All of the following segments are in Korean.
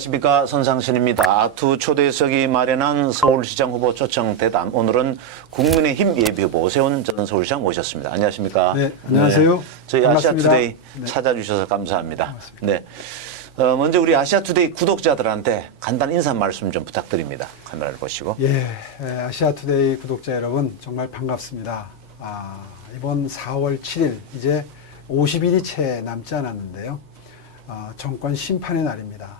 안녕하십니까, 선상신입니다. 아투 초대석이 마련한 서울시장 후보 초청 대담. 오늘은 국민의힘 예비후보 오세훈 전 서울시장 모셨습니다. 안녕하십니까? 네, 안녕하세요. 네, 저희 반갑습니다. 아시아투데이 네. 찾아주셔서 감사합니다. 반갑습니다. 네. 먼저 우리 아시아투데이 구독자들한테 간단한 인사 말씀 좀 부탁드립니다. 카메라를 보시고. 예, 아시아투데이 구독자 여러분 정말 반갑습니다. 이번 4월 7일 이제 50일이 채 남지 않았는데요. 정권 심판의 날입니다.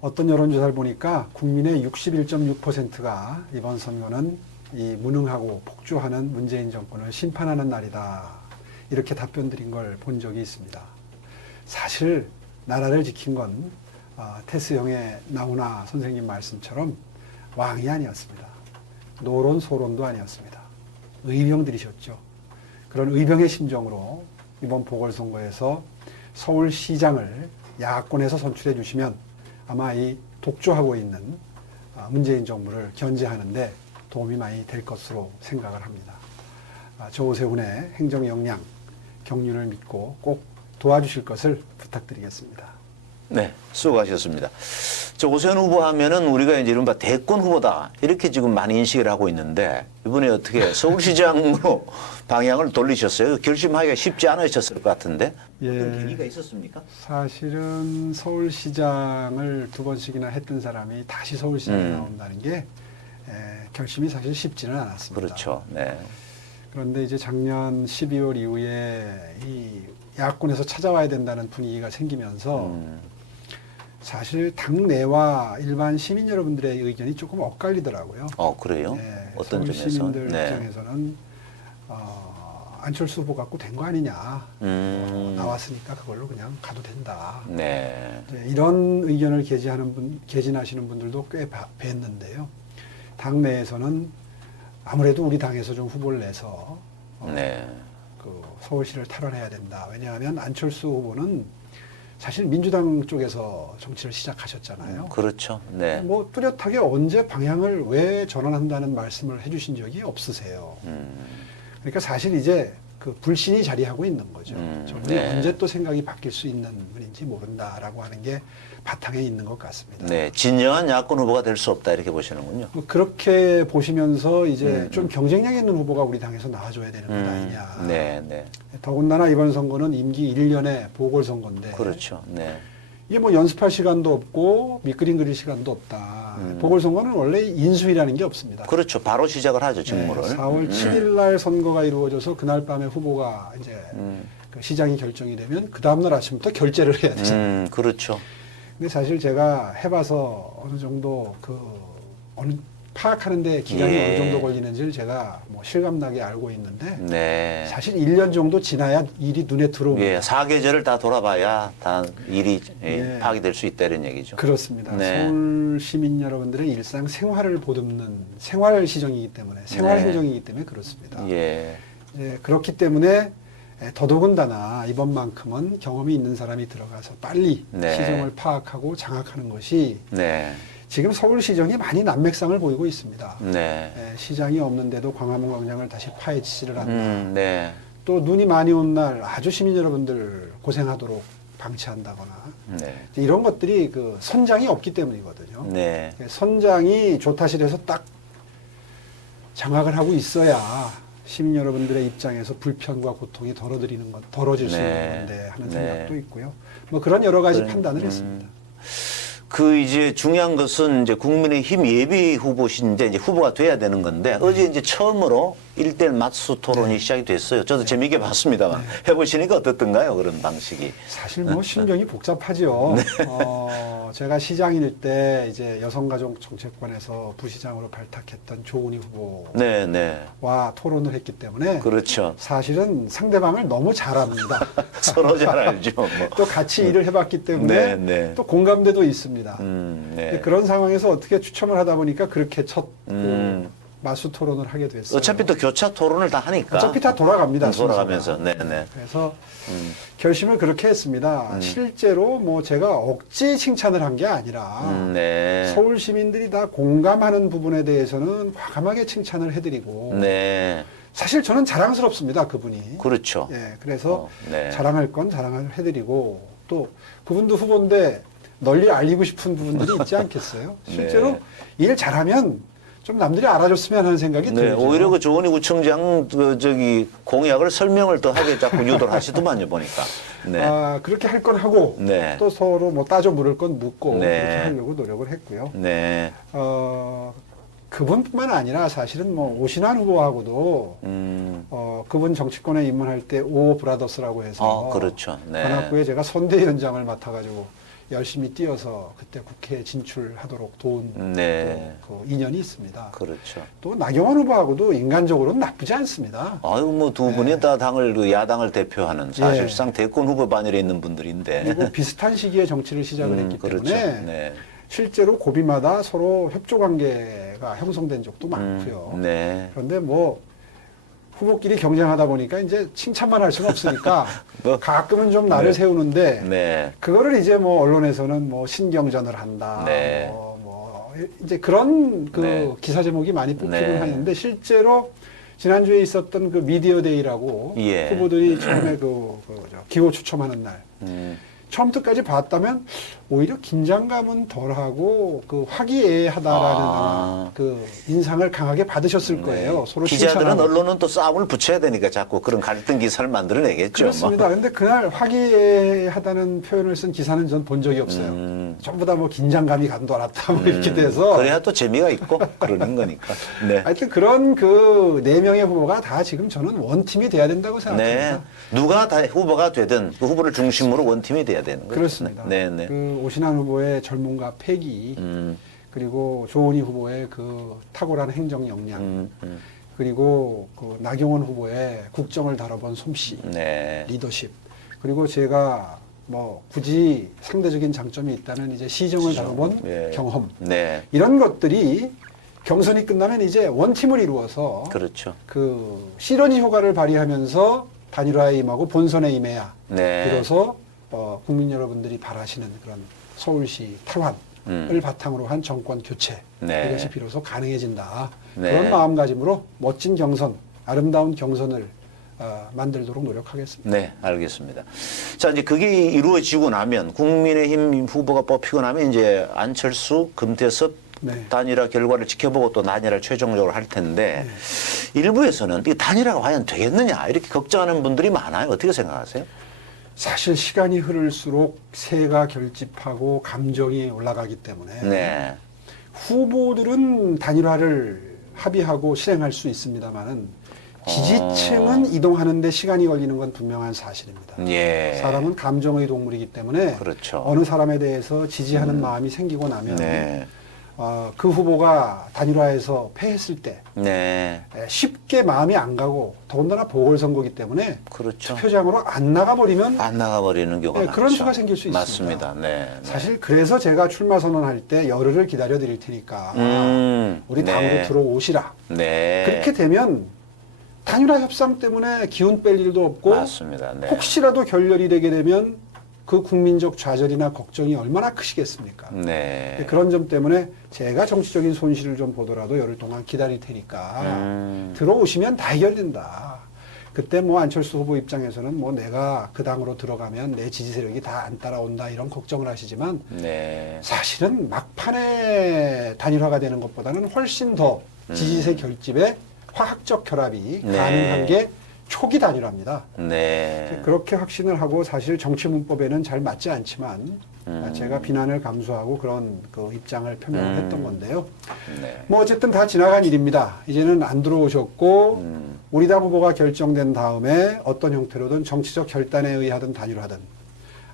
어떤 여론조사를 보니까 국민의 61.6%가 이번 선거는 이 무능하고 폭주하는 문재인 정권을 심판하는 날이다. 이렇게 답변 드린 걸 본 적이 있습니다. 사실 나라를 지킨 건 테스형의 나훈아 선생님 말씀처럼 왕이 아니었습니다. 노론 소론도 아니었습니다. 의병들이셨죠. 그런 의병의 심정으로 이번 보궐선거에서 서울시장을 야권에서 선출해 주시면 아마 이 독주하고 있는 문재인 정부를 견제하는데 도움이 많이 될 것으로 생각을 합니다. 저 오세훈의 행정 역량, 경륜을 믿고 꼭 도와주실 것을 부탁드리겠습니다. 네, 수고하셨습니다. 저 오세훈 후보 하면은 우리가 이제 이른바 대권 후보다 이렇게 지금 많이 인식을 하고 있는데 이번에 어떻게 서울시장으로 방향을 돌리셨어요? 결심하기가 쉽지 않으셨을 것 같은데 어떤 계기가 있었습니까? 사실은 서울시장을 2번씩이나 했던 사람이 다시 서울시장에 나온다는 게 결심이 사실 쉽지는 않았습니다. 그렇죠. 네. 그런데 이제 작년 12월 이후에 이 야권에서 찾아와야 된다는 분위기가 생기면서 사실 당내와 일반 시민 여러분들의 의견이 조금 엇갈리더라고요. 그래요? 네, 어떤 서울 점에서? 시민들 네. 입장에서는 안철수 후보 갖고 된 거 아니냐. 나왔으니까 그걸로 그냥 가도 된다. 네. 이런 의견을 개진하시는 분들도 꽤 뵀는데요. 당내에서는 아무래도 우리 당에서 좀 후보를 내서 네. 그 서울시를 탈환해야 된다. 왜냐하면 안철수 후보는 사실 민주당 쪽에서 정치를 시작하셨잖아요. 그렇죠. 네. 뭐 뚜렷하게 언제 방향을 왜 전환한다는 말씀을 해주신 적이 없으세요. 그러니까 사실 이제 그 불신이 자리하고 있는 거죠. 저분이 네. 언제 또 생각이 바뀔 수 있는 분인지 모른다라고 하는 게 바탕에 있는 것 같습니다. 네. 진정한 야권 후보가 될 수 없다 이렇게 보시는군요. 뭐 그렇게 보시면서 이제 좀 경쟁력 있는 후보가 우리 당에서 나와줘야 되는 것 아니냐. 네, 네. 더군다나 이번 선거는 임기 1년의 보궐선거인데 그렇죠. 네. 이게 뭐 연습할 시간도 없고 밑그림 그릴 시간도 없다. 보궐선거는 원래 인수위라는 게 없습니다. 그렇죠. 바로 시작을 하죠, 직무를. 4월 7일 날 선거가 이루어져서 그날 밤에 후보가 이제 그 시장이 결정이 되면 그 다음날 아침부터 결재를 해야 되잖아요. 그렇죠. 근데 사실 제가 해봐서 어느 정도 파악하는데 기간이 예. 어느 정도 걸리는지를 제가 뭐 실감나게 알고 있는데 네. 사실 1년 정도 지나야 일이 눈에 들어옵니다. 예, 사계절을 다 돌아봐야 다 일이 예. 파악이 될 수 있다 이런 얘기죠. 그렇습니다. 네. 서울 시민 여러분들의 일상 생활을 보듬는 생활 시정이기 때문에 생활 네. 행정이기 때문에 그렇습니다. 예. 그렇기 때문에 더더군다나 이번만큼은 경험이 있는 사람이 들어가서 빨리 네. 시정을 파악하고 장악하는 것이 네. 지금 서울시정이 많이 난맥상을 보이고 있습니다. 네. 시장이 없는데도 광화문 광장을 다시 파헤치지를 않나. 네. 또 눈이 많이 온 날 아주 시민 여러분들 고생하도록 방치한다거나 네. 이런 것들이 그 선장이 없기 때문이거든요. 네. 선장이 조타실에서 딱 장악을 하고 있어야 시민 여러분들의 입장에서 불편과 고통이 덜어질 수 네. 있는 건데 하는 네. 생각도 있고요. 뭐 그런 여러 가지 그런, 판단을 했습니다. 이제 중요한 것은 이제 국민의힘 예비 후보신데 이제 후보가 돼야 되는 건데 어제 이제 처음으로 1대1 맞수 토론이 시작이 됐어요. 저도 재미있게 봤습니다만 해보시니까 어떻던가요? 그런 방식이. 사실 뭐 심정이 복잡하죠. 제가 시장일 때 이제 여성가족정책관에서 부시장으로 발탁했던 조은희 후보와 네, 네. 토론을 했기 때문에 그렇죠. 사실은 상대방을 너무 잘 압니다. 서로 잘 알죠. 뭐. 또 같이 일을 해봤기 때문에 네, 네. 또 공감대도 있습니다. 네. 그런 상황에서 어떻게 추첨을 하다 보니까 그렇게 첫 맞수 토론을 하게 됐어요. 어차피 또 교차 토론을 다 하니까. 어차피 다 돌아갑니다. 돌아가면서. 순서가. 네, 네. 그래서 결심을 그렇게 했습니다. 실제로 뭐 제가 억지 칭찬을 한 게 아니라 네. 서울 시민들이 다 공감하는 부분에 대해서는 과감하게 칭찬을 해드리고 네. 사실 저는 자랑스럽습니다. 그분이. 그렇죠. 예, 그래서 네. 자랑할 건 자랑을 해드리고 또 그분도 후보인데 널리 알리고 싶은 부분들이 있지 않겠어요? 실제로 일 잘하면 좀 남들이 알아줬으면 하는 생각이 네, 들죠. 오히려 그 조은희 구청장 공약을 설명을 더 하게 자꾸 유도를 하시더만요, 보니까. 네. 그렇게 할 건 하고 네. 또 서로 뭐 따져 물을 건 묻고 네. 그렇게 하려고 노력을 했고요. 네. 그분뿐만 아니라 사실은 뭐 오신환 후보하고도 그분 정치권에 입문할 때 오 브라더스라고 해서 그렇죠. 네. 관악구에 제가 선대위원장을 맡아가지고 열심히 뛰어서 그때 국회에 진출하도록 도운 네. 그 인연이 있습니다. 그렇죠. 또 나경원 후보하고도 인간적으로는 나쁘지 않습니다. 아유, 뭐 두 분이 다 그 야당을 대표하는 사실상 대권 후보 반열에 있는 분들인데. 그리고 비슷한 시기에 정치를 시작을 했기 그렇죠. 때문에 네. 실제로 고비마다 서로 협조 관계가 형성된 적도 많고요. 네. 그런데 뭐 후보끼리 경쟁하다 보니까 이제 칭찬만 할 수는 없으니까 뭐, 가끔은 좀 나를 세우는데 네. 그거를 이제 뭐 언론에서는 뭐 신경전을 한다. 네. 뭐 이제 그런 그 네. 기사 제목이 많이 뽑히긴 네. 하는데 실제로 지난주에 있었던 그 미디어 데이라고 예. 후보들이 처음에 기호 추첨하는 날 처음부터까지 봤다면 오히려 긴장감은 덜하고 그 화기애애하다라는 아마 그 인상을 강하게 받으셨을 거예요. 서로 기자들은 칭찬하고. 언론은 또 싸움을 붙여야 되니까 자꾸 그런 갈등 기사를 만들어내겠죠. 그렇습니다. 근데 그날 화기애애하다는 표현을 쓴 기사는 전 본 적이 없어요. 전부 다 뭐 긴장감이 감돌았다 뭐 이렇게 돼서. 그래야 또 재미가 있고 그러는 거니까. 네. 하여튼 그런 그 네 명의 후보가 다 지금 저는 원팀이 돼야 된다고 네. 생각합니다. 누가 다 후보가 되든 그 후보를 중심으로 원팀이 돼야 되는 거죠. 그렇습니다. 네, 네. 그 오신환 후보의 젊음과 패기, 그리고 조은희 후보의 그 탁월한 행정 역량, 그리고 그 나경원 후보의 국정을 다뤄본 솜씨, 네. 리더십, 그리고 제가 뭐 굳이 상대적인 장점이 있다면 이제 시정을 다뤄본 예. 경험, 네. 이런 것들이 경선이 끝나면 이제 원팀을 이루어서 그렇죠. 그 시너지 효과를 발휘하면서 단일화에 임하고 본선에 임해야 네. 비로소 국민 여러분들이 바라시는 그런 서울시 탈환을 바탕으로 한 정권 교체, 네. 이것이 비로소 가능해진다. 네. 그런 마음가짐으로 멋진 경선, 아름다운 경선을 만들도록 노력하겠습니다. 네, 알겠습니다. 자, 이제 그게 이루어지고 나면 국민의힘 후보가 뽑히고 나면 이제 안철수, 금태섭 네. 단일화 결과를 지켜보고 또 단일화를 최종적으로 할 텐데 일부에서는 이 단일화가 과연 되겠느냐 이렇게 걱정하는 분들이 많아요. 어떻게 생각하세요? 사실 시간이 흐를수록 새가 결집하고 감정이 올라가기 때문에 네. 후보들은 단일화를 합의하고 실행할 수 있습니다만은 지지층은 이동하는데 시간이 걸리는 건 분명한 사실입니다. 예. 사람은 감정의 동물이기 때문에 그렇죠. 어느 사람에 대해서 지지하는 마음이 생기고 나면 네. 그 후보가 단일화에서 패했을 때 네. 쉽게 마음이 안 가고 더군다나 보궐선거기 때문에 그렇죠. 투표장으로 안 나가버리면 안 나가버리는 경우가 많죠. 그런 수가 생길 수 맞습니다. 있습니다. 네. 네. 사실 그래서 제가 출마 선언할 때 열흘을 기다려 드릴 테니까 우리 네. 당으로 들어오시라. 네. 그렇게 되면 단일화 협상 때문에 기운 뺄 일도 없고 맞습니다. 네. 혹시라도 결렬이 되게 되면 그 국민적 좌절이나 걱정이 얼마나 크시겠습니까? 네. 그런 점 때문에 제가 정치적인 손실을 좀 보더라도 열흘 동안 기다릴 테니까 들어오시면 다 해결된다. 그때 뭐 안철수 후보 입장에서는 뭐 내가 그 당으로 들어가면 내 지지 세력이 다 안 따라온다 이런 걱정을 하시지만 네. 사실은 막판에 단일화가 되는 것보다는 훨씬 더 지지세 결집에 화학적 결합이 네. 가능한 게 초기 단일화입니다. 네. 그렇게 확신을 하고 사실 정치 문법에는 잘 맞지 않지만 제가 비난을 감수하고 그런 그 입장을 표명을 했던 건데요. 네. 뭐 어쨌든 다 지나간 일입니다. 이제는 안 들어오셨고 우리 당 후보가 결정된 다음에 어떤 형태로든 정치적 결단에 의하든 단일화든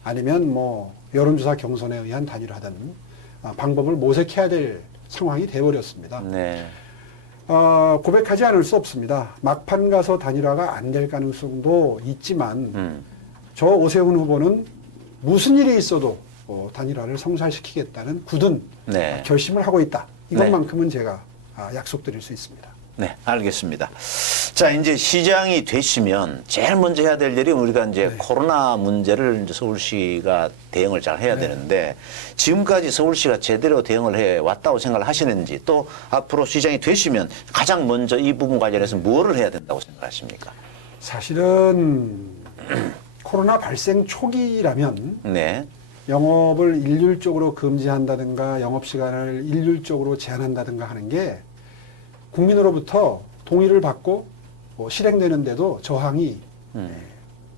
아니면 뭐 여론조사 경선에 의한 단일화든 방법을 모색해야 될 상황이 돼버렸습니다. 네. 고백하지 않을 수 없습니다. 막판 가서 단일화가 안 될 가능성도 있지만 저 오세훈 후보는 무슨 일이 있어도 단일화를 성사시키겠다는 굳은 네. 결심을 하고 있다. 이것만큼은 제가 약속드릴 수 있습니다. 네, 알겠습니다. 자, 이제 시장이 되시면 제일 먼저 해야 될 일이 우리가 이제 코로나 문제를 이제 서울시가 대응을 잘 해야 되는데 지금까지 서울시가 제대로 대응을 해 왔다고 생각을 하시는지 또 앞으로 시장이 되시면 가장 먼저 이 부분 관련해서 뭐를 해야 된다고 생각하십니까? 사실은 코로나 발생 초기라면 네. 영업을 일률적으로 금지한다든가 영업시간을 일률적으로 제한한다든가 하는 게 국민으로부터 동의를 받고 실행되는데도 저항이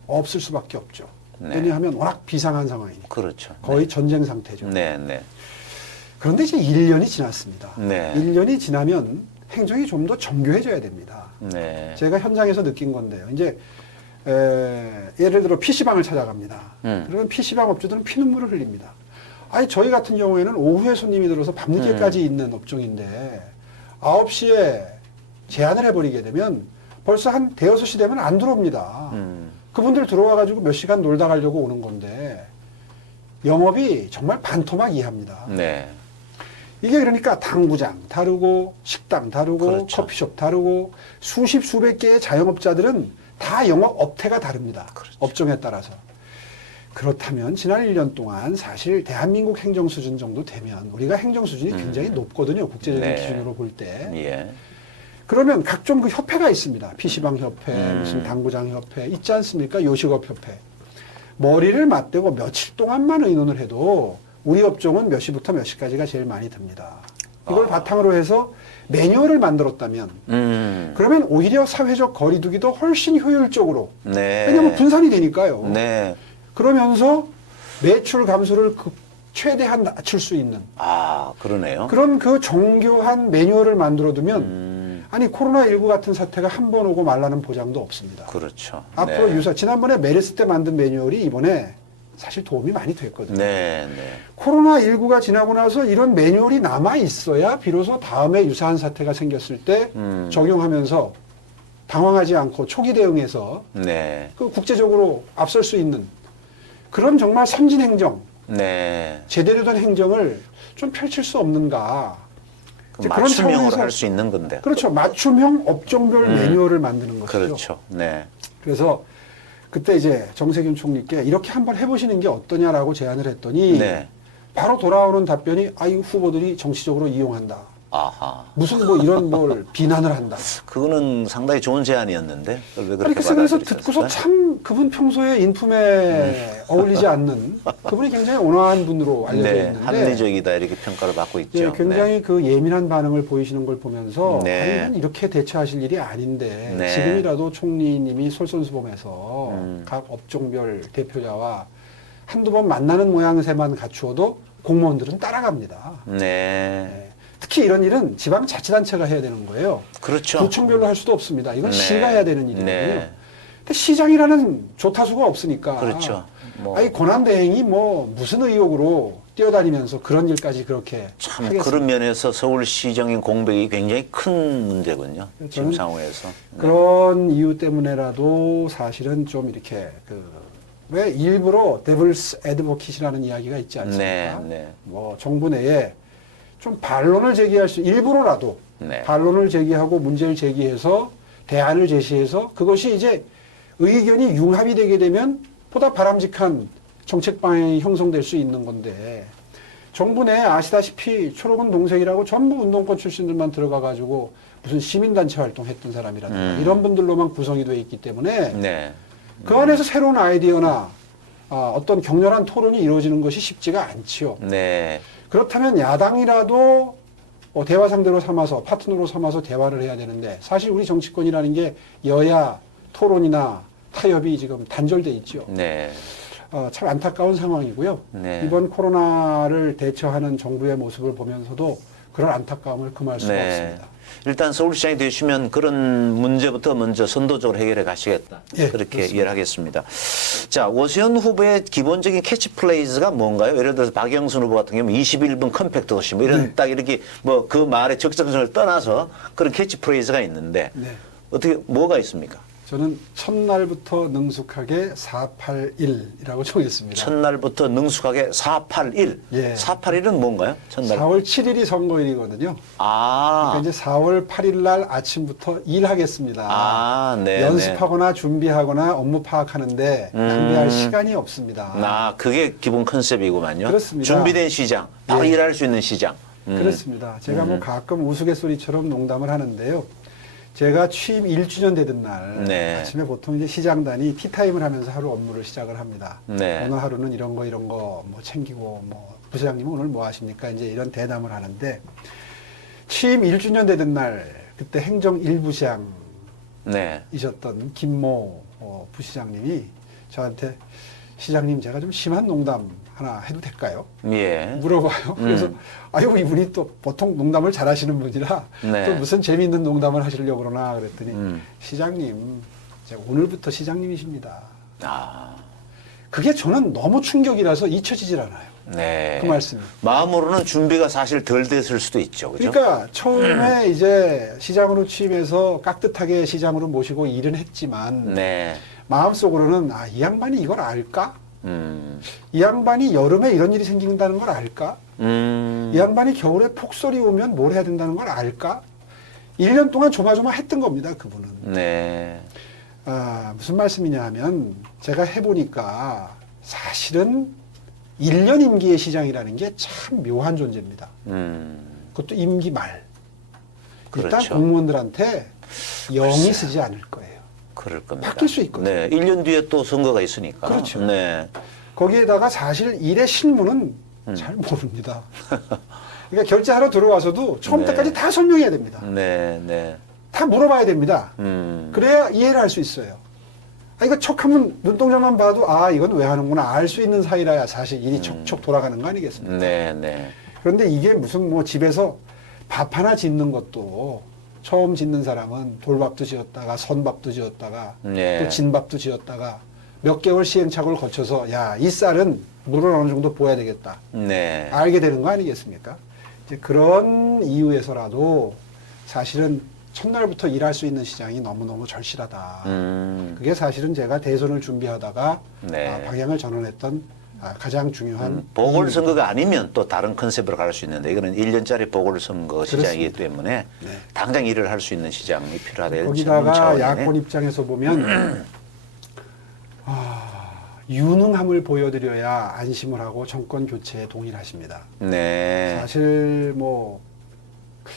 없을 수밖에 없죠. 네. 왜냐하면 워낙 비상한 상황이니까. 그렇죠. 거의 전쟁 상태죠. 네, 네. 그런데 이제 1년이 지났습니다. 네. 1년이 지나면 행정이 좀 더 정교해져야 됩니다. 네. 제가 현장에서 느낀 건데요. 이제 예를 들어 PC방을 찾아갑니다. 그러면 PC방 업주들은 피눈물을 흘립니다. 아니 저희 같은 경우에는 오후에 손님이 들어서 밤늦게까지 있는 업종인데 9시에 제한을 해버리게 되면 벌써 한 대여섯 시 되면 안 들어옵니다. 그분들 들어와가지고 몇 시간 놀다 가려고 오는 건데 영업이 정말 반토막 이하입니다. 네. 이게 그러니까 당구장 다르고 식당 다르고 그렇죠. 커피숍 다르고 수십 수백 개의 자영업자들은 다 영업 업태가 다릅니다. 그렇죠. 업종에 따라서. 그렇다면 지난 1년 동안 사실 대한민국 행정 수준 정도 되면 우리가 행정 수준이 굉장히 높거든요. 국제적인 네. 기준으로 볼 때. 예. 그러면 각종 그 협회가 있습니다. PC방 협회, 음. 무슨 당구장 협회 있지 않습니까? 요식업 협회. 머리를 맞대고 며칠 동안만 의논을 해도 우리 업종은 몇 시부터 몇 시까지가 제일 많이 듭니다. 이걸 바탕으로 해서 매뉴얼을 만들었다면 그러면 오히려 사회적 거리두기도 훨씬 효율적으로 네. 왜냐하면 분산이 되니까요. 네. 그러면서 매출 감소를 최대한 낮출 수 있는 아, 그러네요. 그런 그 정교한 매뉴얼을 만들어두면 아니 코로나19 같은 사태가 한 번 오고 말라는 보장도 없습니다. 그렇죠. 앞으로 네. 지난번에 메르스 때 만든 매뉴얼이 이번에 사실 도움이 많이 됐거든요. 네, 네. 코로나19가 지나고 나서 이런 매뉴얼이 남아 있어야 비로소 다음에 유사한 사태가 생겼을 때 적용하면서 당황하지 않고 초기 대응해서 네. 그 국제적으로 앞설 수 있는 그런 정말 선진 행정, 네. 제대로 된 행정을 좀 펼칠 수 없는가. 그 이제 맞춤형으로 할 수 있는 건데. 그렇죠. 맞춤형 업종별 매뉴얼을 만드는 것이죠. 그렇죠. 네. 그래서 그때 이제 정세균 총리께 이렇게 한번 해보시는 게 어떠냐라고 제안을 했더니 네. 바로 돌아오는 답변이 이 후보들이 정치적으로 이용한다. 아하. 무슨 뭐 이런 뭘 비난을 한다. 그거는 상당히 좋은 제안이었는데 그걸 왜 그렇게 그래서 받아들이셨어요? 듣고서 참 그분 평소에 인품에 어울리지 않는 그분이 굉장히 온화한 분으로 알려져 네, 있는데 합리적이다 이렇게 평가를 받고 있죠. 예, 굉장히 그 예민한 반응을 보이시는 걸 보면서 네. 아니, 이건 이렇게 대처하실 일이 아닌데 네. 지금이라도 총리님이 솔선수범해서 각 업종별 대표자와 한두 번 만나는 모양새만 갖추어도 공무원들은 따라갑니다. 네. 예. 특히 이런 일은 지방자치단체가 해야 되는 거예요. 그렇죠. 구청별로 할 수도 없습니다. 이건 네. 시가 해야 되는 일이거든요. 네. 근데 시장이라는 조타수가 없으니까. 그렇죠. 뭐. 아니 권한대행이 뭐 무슨 의욕으로 뛰어다니면서 그런 일까지 그렇게 참 하겠습니까? 그런 면에서 서울시정의 공백이 굉장히 큰 문제군요. 지금 상황에서. 그런 이유 때문에라도 사실은 좀 이렇게 왜 일부러 데블스 애드보킷이라는 이야기가 있지 않습니까? 네, 네. 뭐 정부 내에 좀 반론을 제기할 수 일부러라도 네. 반론을 제기하고 문제를 제기해서 대안을 제시해서 그것이 이제 의견이 융합이 되게 되면 보다 바람직한 정책 방향이 형성될 수 있는 건데 정부 내에 아시다시피 초록은 동색이라고 전부 운동권 출신들만 들어가가지고 무슨 시민단체 활동했던 사람이라든가 이런 분들로만 구성이 되어 있기 때문에 네. 그 안에서 새로운 아이디어나 어떤 격렬한 토론이 이루어지는 것이 쉽지가 않지요. 네. 그렇다면 야당이라도 대화 상대로 삼아서 파트너로 삼아서 대화를 해야 되는데 사실 우리 정치권이라는 게 여야 토론이나 타협이 지금 단절돼 있죠. 네. 참 안타까운 상황이고요. 네. 이번 코로나를 대처하는 정부의 모습을 보면서도 그런 안타까움을 금할 수가 네. 없습니다. 일단 서울시장이 되시면 그런 문제부터 먼저 선도적으로 해결해 가시겠다. 예, 그렇게 그렇습니다. 이해를 하겠습니다. 자, 오세훈 후보의 기본적인 캐치플레이즈가 뭔가요? 예를 들어서 박영선 후보 같은 경우는 21분 컴팩트 도시 뭐 이런 네. 딱 이렇게 뭐 그 말의 적정성을 떠나서 그런 캐치플레이즈가 있는데 네. 어떻게 뭐가 있습니까? 저는 첫날부터 능숙하게 481이라고 정했습니다. 첫날부터 능숙하게 481. 예. 481은 뭔가요? 첫날. 4월 7일이 선거일이거든요. 아. 그러니까 이제 4월 8일 날 아침부터 일하겠습니다. 아, 네. 연습하거나 준비하거나 업무 파악하는데 낭비할 시간이 없습니다. 그게 기본 컨셉이구만요. 그렇습니다. 준비된 시장, 바로 예. 일할 수 있는 시장. 그렇습니다. 제가 뭐 가끔 우스갯소리처럼 농담을 하는데요. 제가 취임 1주년 되던 날 네. 아침에 보통 이제 시장단이 티타임을 하면서 하루 업무를 시작을 합니다. 네. 오늘 하루는 이런 거 뭐 챙기고 뭐 부시장님은 오늘 뭐 하십니까? 이제 이런 대담을 하는데 취임 1주년 되던 날 그때 행정 1부시장이셨던 네. 김모 부시장님이 저한테 시장님 제가 좀 심한 농담 하나 해도 될까요? 예. 물어봐요. 그래서 아유 이분이 또 보통 농담을 잘하시는 분이라 네. 또 무슨 재미있는 농담을 하시려고 그러나 그랬더니 시장님 제가 오늘부터 시장님이십니다. 아. 그게 저는 너무 충격이라서 잊혀지질 않아요. 네. 그 말씀이. 마음으로는 준비가 사실 덜 됐을 수도 있죠. 그죠? 그러니까 처음에 이제 시장으로 취임해서 깍듯하게 시장으로 모시고 일은 했지만 네. 마음속으로는 아, 이 양반이 이걸 알까? 이 양반이 여름에 이런 일이 생긴다는 걸 알까? 이 양반이 겨울에 폭설이 오면 뭘 해야 된다는 걸 알까? 1년 동안 조마조마했던 겁니다, 그분은. 네. 아, 무슨 말씀이냐 하면 제가 해보니까 사실은 1년 임기의 시장이라는 게 참 묘한 존재입니다. 그것도 임기 말. 일단 그렇죠. 공무원들한테 영이 글쎄요. 쓰지 않을 거예요. 그럴 겁니다. 바뀔 수 있거든요. 네. 1년 뒤에 또 선거가 있으니까. 그렇죠. 네. 거기에다가 사실 일의 실무는 잘 모릅니다. 그러니까 결제하러 들어와서도 처음부터까지 네. 다 설명해야 됩니다. 네. 네. 다 물어봐야 됩니다. 음. 그래야 이해를 할 수 있어요. 아, 이거 척하면 눈동자만 봐도 아 이건 왜 하는구나 알 수 있는 사이라야 사실 일이 척척 돌아가는 거 아니겠습니까? 네. 네. 그런데 이게 무슨 뭐 집에서 밥 하나 짓는 것도 처음 짓는 사람은 돌밥도 지었다가 선밥도 지었다가 네. 또 진밥도 지었다가 몇 개월 시행착오를 거쳐서 야, 이 쌀은 물을 어느 정도 부어야 되겠다. 네. 알게 되는 거 아니겠습니까? 이제 그런 이유에서라도 사실은 첫날부터 일할 수 있는 시장이 너무너무 절실하다. 그게 사실은 제가 대선을 준비하다가 네. 방향을 전환했던 가장 중요한 보궐선거가 아니면 또 다른 컨셉으로 갈 수 있는데 이거는 1년짜리 보궐선거 시장이기 때문에 네. 당장 일을 할 수 있는 시장이 필요하다. 이런 거기다가 차원이네. 야권 입장에서 보면 유능함을 보여드려야 안심을 하고 정권 교체에 동의를 하십니다. 네. 사실 뭐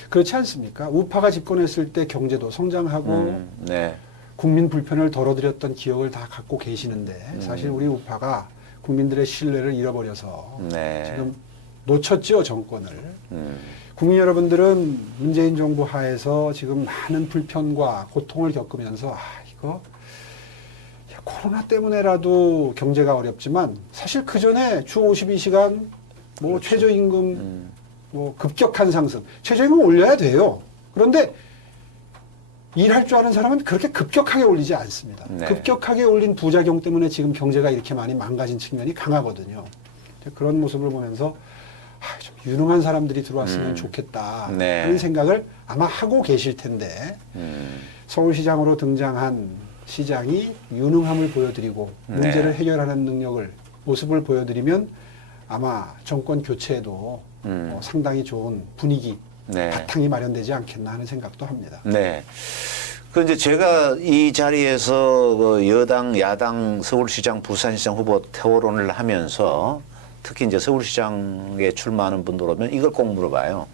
그렇지 않습니까? 우파가 집권했을 때 경제도 성장하고 네. 국민 불편을 덜어드렸던 기억을 다 갖고 계시는데 사실 우리 우파가 국민들의 신뢰를 잃어버려서 네. 지금 놓쳤죠, 정권을. 음. 국민 여러분들은 문재인 정부 하에서 지금 많은 불편과 고통을 겪으면서 이거 야, 코로나 때문에라도 경제가 어렵지만 사실 그 전에 주 52시간 뭐 그렇죠. 최저임금 뭐 급격한 상승, 최저임금 올려야 돼요. 그런데 일할 줄 아는 사람은 그렇게 급격하게 올리지 않습니다. 네. 급격하게 올린 부작용 때문에 지금 경제가 이렇게 많이 망가진 측면이 강하거든요. 그런 모습을 보면서 좀 유능한 사람들이 들어왔으면 좋겠다 네. 하는 생각을 아마 하고 계실 텐데 서울시장으로 등장한 시장이 유능함을 보여드리고 네. 문제를 해결하는 능력을 모습을 보여드리면 아마 정권 교체에도 상당히 좋은 분위기 네. 바탕이 마련되지 않겠나 하는 생각도 합니다. 네. 그 이제 제가 이 자리에서 그 여당, 야당, 서울시장, 부산시장 후보 토론을 하면서 특히 이제 서울시장에 출마하는 분들 오면 이걸 꼭 물어봐요.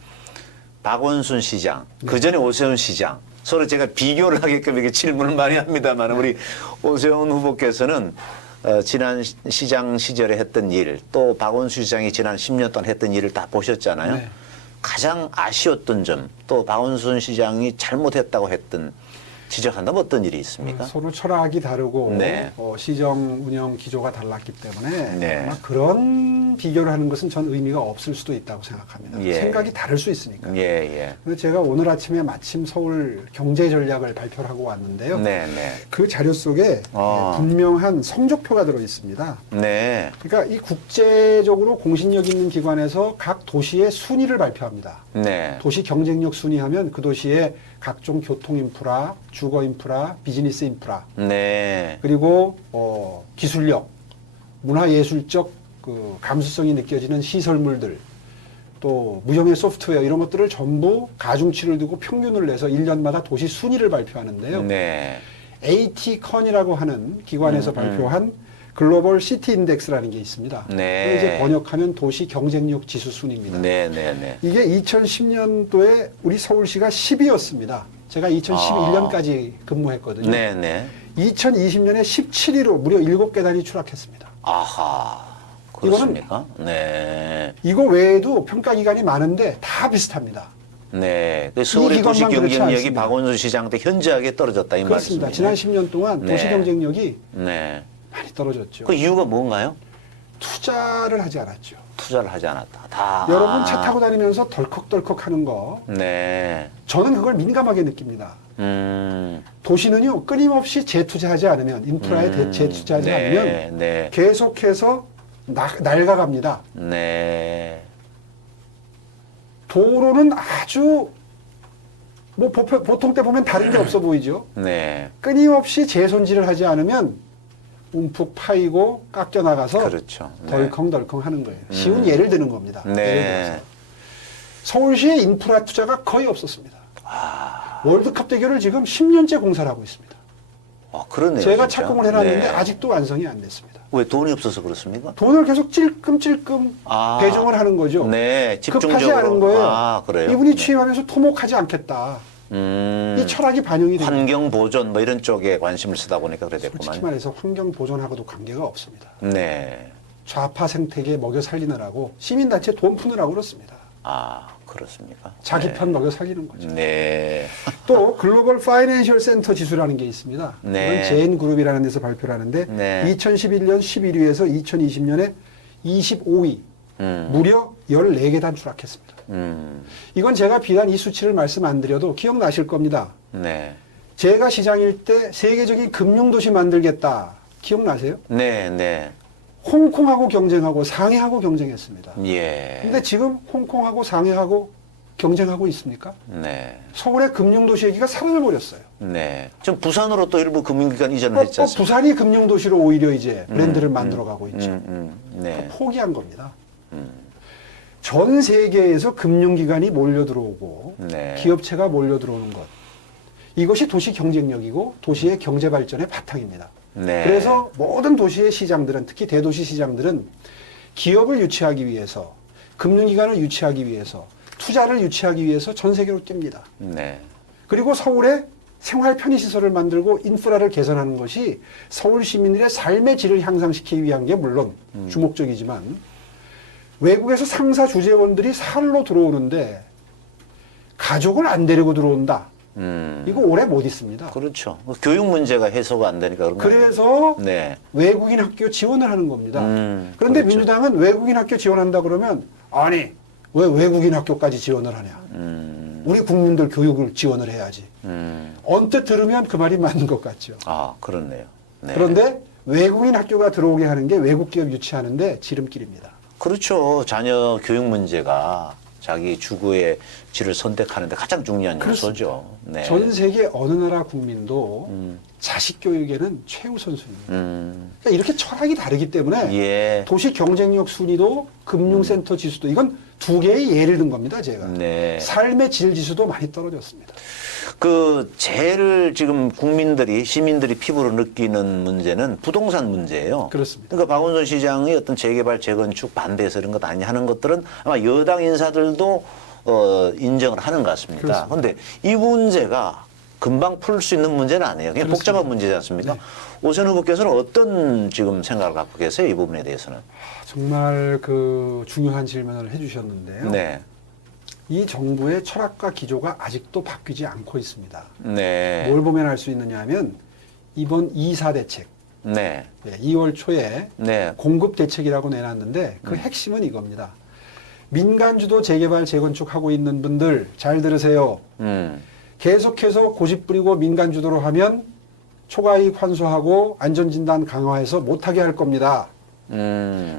박원순 시장, 그 전에 오세훈 시장. 서로 제가 비교를 하게끔 이렇게 질문을 많이 합니다만 우리 오세훈 후보께서는 지난 시장 시절에 했던 일, 또 박원순 시장이 지난 10년 동안 했던 일을 다 보셨잖아요. 네. 가장 아쉬웠던 점, 또 박원순 시장이 잘못했다고 했던 지적한다면 어떤 일이 있습니까? 서로 철학이 다르고 네. 시정 운영 기조가 달랐기 때문에 네. 아마 그런 비교를 하는 것은 전 의미가 없을 수도 있다고 생각합니다. 예. 생각이 다를 수 있으니까. 예, 예. 근데 제가 오늘 아침에 마침 서울 경제 전략을 발표를 하고 왔는데요. 네, 네. 그 자료 속에 분명한 성적표가 들어 있습니다. 네. 그러니까 이 국제적으로 공신력 있는 기관에서 각 도시의 순위를 발표합니다. 네. 도시 경쟁력 순위하면 그 도시의 각종 교통 인프라, 주거 인프라, 비즈니스 인프라, 네. 그리고 기술력, 문화예술적 그 감수성이 느껴지는 시설물들, 또 무형의 소프트웨어 이런 것들을 전부 가중치를 두고 평균을 내서 1년마다 도시 순위를 발표하는데요. 네. AT컨이라고 하는 기관에서 발표한 글로벌 시티 인덱스라는 게 있습니다. 네. 그걸 이제 번역하면 도시 경쟁력 지수 순위입니다. 네, 네, 네. 이게 2010년도에 우리 서울시가 10위였습니다. 제가 2011년까지 근무했거든요. 네네. 2020년에 17위로 무려 7계단이 추락했습니다. 아하. 그렇습니까? 네. 이거 외에도 평가 기관이 많은데 다 비슷합니다. 네. 그 서울의 도시 기관만 그렇지 경쟁력이 않습니다. 박원순 시장 때 현저하게 떨어졌다 이 그렇습니다. 말씀이네요. 지난 10년 동안 네. 도시 경쟁력이 네. 많이 떨어졌죠. 그 이유가 뭔가요? 투자를 하지 않았죠. 투자를 하지 않았다. 다. 여러분 차 타고 다니면서 덜컥덜컥 하는 거, 네. 저는 그걸 민감하게 느낍니다. 도시는요, 끊임없이 재투자하지 않으면, 인프라에 재투자하지 않으면 네. 계속해서 낡아갑니다. 네. 도로는 아주 뭐 보통 때 보면 다른 게 없어 보이죠. 네. 끊임없이 재손질을 하지 않으면 움푹 파이고 깎여 나가서 그렇죠. 네. 덜컹덜컹 하는 거예요. 쉬운 예를 드는 겁니다. 예를 네. 들어서 서울시의 인프라 투자가 거의 없었습니다. 월드컵 대교를 지금 10년째 공사를 하고 있습니다. 아, 그러네요. 제가 진짜. 착공을 해놨는데 네. 아직도 완성이 안 됐습니다. 왜 돈이 없어서 그렇습니까? 돈을 계속 찔끔찔끔 아. 배정을 하는 거죠. 네. 집중적으로. 급하지 않은 거예요. 아, 그래요? 이분이 네. 취임하면서 토목하지 않겠다. 이 철학이 반영이 됩니다. 환경 보존 뭐 이런 쪽에 관심을 쓰다 보니까 그래 솔직히 됐구만. 말해서 환경 보존하고도 관계가 없습니다. 네. 좌파 생태계 먹여 살리느라고 시민단체 돈 푸느라고 그렇습니다. 아, 그렇습니까? 자기 네. 편 먹여 살리는 거죠. 네. 또 글로벌 파이낸셜 센터 지수라는 게 있습니다. 네. 이건 제인 그룹이라는 데서 발표를 하는데 네. 2011년 11위에서 2020년에 25위, 무려 14계단 추락했습니다. 이건 제가 비단 이 수치를 말씀 안 드려도 기억나실 겁니다. 네. 제가 시장일 때 세계적인 금융도시 만들겠다. 기억나세요? 네, 네. 홍콩하고 경쟁하고 상해하고 경쟁했습니다. 예. 근데 지금 홍콩하고 상해하고 경쟁하고 있습니까? 네. 서울의 금융도시 얘기가 사라져버렸어요. 네. 지금 부산으로 또 일부 금융기관 이전을 했지 않습니까? 부산이 금융도시로 오히려 이제 브랜드를 만들어가고 있죠. 네. 포기한 겁니다. 전 세계에서 금융기관이 몰려 들어오고 네. 기업체가 몰려 들어오는 것. 이것이 도시 경쟁력이고 도시의 경제 발전의 바탕입니다. 네. 그래서 모든 도시의 시장들은 특히 대도시 시장들은 기업을 유치하기 위해서 금융기관을 유치하기 위해서 투자를 유치하기 위해서 전 세계로 뜁니다. 네. 그리고 서울에 생활 편의시설을 만들고 인프라를 개선하는 것이 서울 시민들의 삶의 질을 향상시키기 위한 게 물론 주목적이지만 외국에서 상사 주재원들이 살로 들어오는데 가족을 안 데리고 들어온다. 이거 오래 못 있습니다. 그렇죠. 교육 문제가 해소가 안 되니까 그런 거예요. 그래서 네. 외국인 학교 지원을 하는 겁니다. 그렇죠. 그런데 민주당은 외국인 학교 지원한다 그러면 아니 왜 외국인 학교까지 지원을 하냐. 우리 국민들 교육을 지원을 해야지. 언뜻 들으면 그 말이 맞는 것 같죠. 아, 그렇네요. 네. 그런데 외국인 학교가 들어오게 하는 게 외국 기업 유치하는데 지름길입니다. 그렇죠. 자녀 교육 문제가 자기 주거의 질을 선택하는데 가장 중요한 요소죠. 네. 전 세계 어느 나라 국민도 자식 교육에는 최우선 순위입니다. 그러니까 이렇게 철학이 다르기 때문에 예. 도시 경쟁력 순위도 금융센터 지수도 이건 두 개의 예를 든 겁니다. 제가. 네. 삶의 질 지수도 많이 떨어졌습니다. 그 제일 지금 국민들이 시민들이 피부로 느끼는 문제는 부동산 문제예요. 그렇습니다. 그러니까 박원순 시장의 어떤 재개발 재건축 반대해서 이런 것 아니 하는 것들은 아마 여당 인사들도 인정을 하는 것 같습니다. 그렇습니다. 그런데 이 문제가 금방 풀 수 있는 문제는 아니에요. 그냥 그렇습니다. 복잡한 문제지 않습니까? 네. 오세훈 후보께서는 어떤 지금 생각을 갖고 계세요? 이 부분에 대해서는. 정말 그 중요한 질문을 해주셨는데요. 네. 이 정부의 철학과 기조가 아직도 바뀌지 않고 있습니다. 네. 뭘 보면 알 수 있느냐 하면 이번 2사 대책, 네. 2월 초에 네. 공급 대책이라고 내놨는데 그 핵심은 이겁니다. 민간주도 재개발 재건축하고 있는 분들 잘 들으세요. 계속해서 고집 부리고 민간주도로 하면 초과이익 환수하고 안전진단 강화해서 못하게 할 겁니다.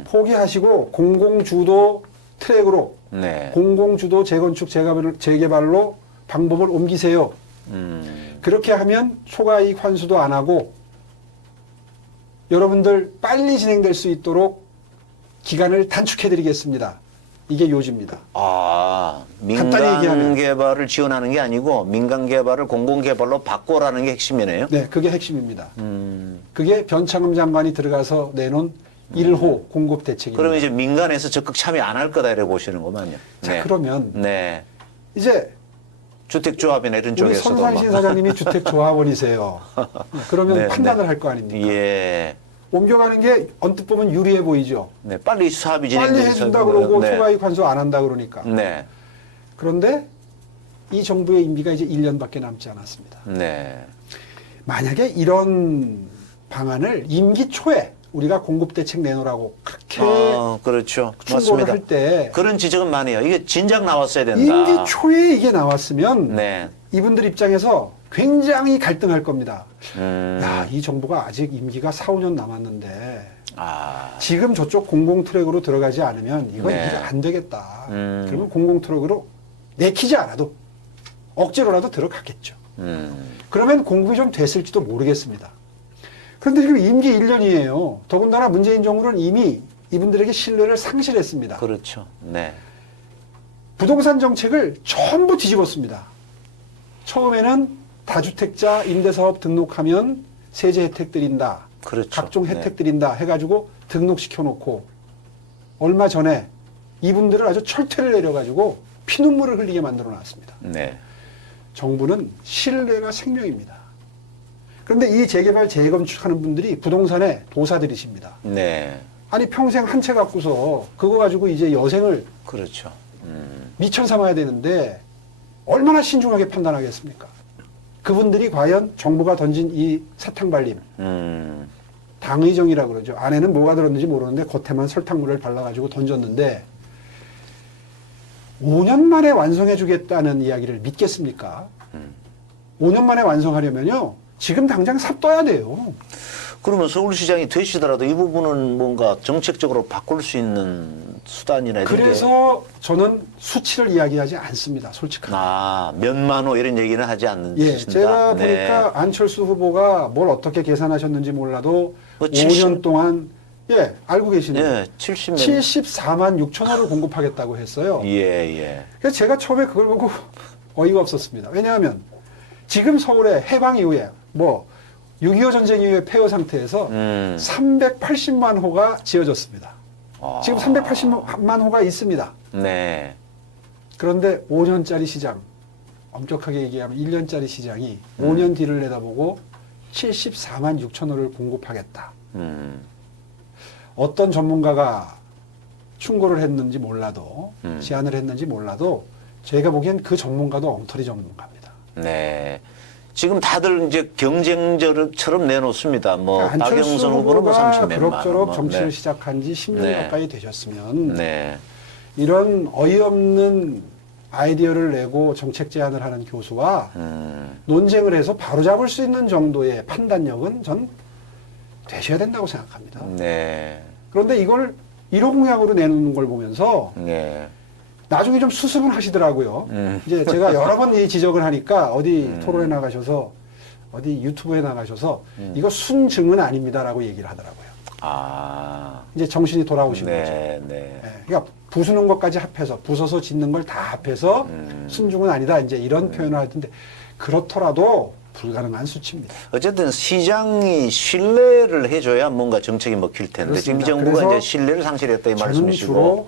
포기하시고 공공주도 트랙으로 네. 공공주도 재건축 재개발로 방법을 옮기세요. 그렇게 하면 초과이익 환수도 안 하고 여러분들 빨리 진행될 수 있도록 기간을 단축해드리겠습니다. 이게 요지입니다. 아, 간단히 민간 얘기하면. 개발을 지원하는 게 아니고 민간 개발을 공공 개발로 바꿔라는 게 핵심이네요. 네, 그게 핵심입니다. 그게 변창흠 장관이 들어가서 내놓은 1호 공급 대책입니다. 그러면 이제 민간에서 적극 참여 안 할 거다 이래 보시는 거만요. 자, 그러면 네. 이제 주택조합이나 이런 우리 쪽에서도 손상신 사장님이 주택조합원이세요. 그러면 네, 판단을 네. 할 거 아닙니까? 예. 옮겨가는 게 언뜻 보면 유리해 보이죠. 네, 빨리 사업이 빨리 진행돼서 해준다 그러고 네. 초과이익 환수 안 한다 그러니까. 네. 그런데 이 정부의 임기가 이제 1년밖에 남지 않았습니다. 네. 만약에 이런 방안을 임기 초에 우리가 공급 대책 내놓으라고 그렇게 그렇죠. 충고를 맞습니다. 할 때 그런 지적은 많이 해요. 이게 진작 나왔어야 된다. 임기 초에 이게 나왔으면 네. 이분들 입장에서 굉장히 갈등할 겁니다. 음. 야, 이 정부가 아직 임기가 4, 5년 남았는데 아. 지금 저쪽 공공 트랙으로 들어가지 않으면 이건 네. 이게 안 되겠다. 음. 그러면 공공 트랙으로 내키지 않아도 억지로라도 들어가겠죠. 그러면 공급이 좀 됐을지도 모르겠습니다. 그런데 지금 임기 1년이에요. 더군다나 문재인 정부는 이미 이분들에게 신뢰를 상실했습니다. 그렇죠. 네. 부동산 정책을 전부 뒤집었습니다. 처음에는 다주택자 임대사업 등록하면 세제 혜택 드린다. 그렇죠. 각종 혜택 네. 드린다 해가지고 등록시켜 놓고 얼마 전에 이분들을 아주 철퇴를 내려가지고 피눈물을 흘리게 만들어 놨습니다. 네. 정부는 신뢰가 생명입니다. 그런데 이 재개발 재건축하는 분들이 부동산의 도사들이십니다. 네. 아니 평생 한 채 갖고서 그거 가지고 이제 여생을 그렇죠. 미천 삼아야 되는데 얼마나 신중하게 판단하겠습니까? 그분들이 과연 정부가 던진 이 사탕발림, 당의정이라 그러죠. 안에는 뭐가 들었는지 모르는데 겉에만 설탕물을 발라가지고 던졌는데 5년 만에 완성해 주겠다는 이야기를 믿겠습니까? 5년 만에 완성하려면요. 지금 당장 삽둬야 돼요. 그러면 서울시장이 되시더라도 이 부분은 뭔가 정책적으로 바꿀 수 있는 수단이나 이런 게. 그래서 저는 수치를 이야기하지 않습니다. 솔직하게. 몇만 호 이런 얘기는 하지 않는다. 예, 제가 네. 보니까 안철수 후보가 뭘 어떻게 계산하셨는지 몰라도 뭐 5년 동안 예, 알고 계시네요. 예, 70몇. 74만 6천 호를 공급하겠다고 했어요. 예, 예. 그래서 제가 처음에 그걸 보고 어이가 없었습니다. 왜냐하면 지금 서울에 해방 이후에 6.25 전쟁 이후의 폐허 상태에서 380만 호가 지어졌습니다. 지금 380만 호가 있습니다. 네. 그런데 5년짜리 시장, 엄격하게 얘기하면 1년짜리 시장이 5년 뒤를 내다보고 74만 6천 호를 공급하겠다. 어떤 전문가가 충고를 했는지 몰라도 제안을 했는지 몰라도 제가 보기엔 그 전문가도 엉터리 전문가입니다. 네. 지금 다들 이제 경쟁자처럼 내놓습니다. 그러니까 박영선 안철수 후보는 후보가 30몇만 원. 그럭저럭 정치를 네. 시작한 지 10년 네. 가까이 되셨으면 네. 이런 어이없는 아이디어를 내고 정책 제안을 하는 교수와 논쟁을 해서 바로잡을 수 있는 정도의 판단력은 전 되셔야 된다고 생각합니다. 네. 그런데 이걸 1호 공약으로 내놓는 걸 보면서 네. 나중에 좀 수습은 하시더라고요. 이제 제가 여러 번 이 지적을 하니까 어디 토론에 나가셔서 어디 유튜브에 나가셔서 이거 순증은 아닙니다라고 얘기를 하더라고요. 이제 정신이 돌아오신 거죠. 네. 네. 예, 그러니까 부수는 것까지 합해서 부서서 짓는 걸 다 합해서 순중은 아니다. 이제 이런 표현을 하던데 그렇더라도 불가능한 수치입니다. 어쨌든 시장이 신뢰를 해줘야 뭔가 정책이 먹힐 텐데 지금 이 그렇습니다. 정부가 그래서 이제 신뢰를 상실했다 이 저는 말씀이시고. 주로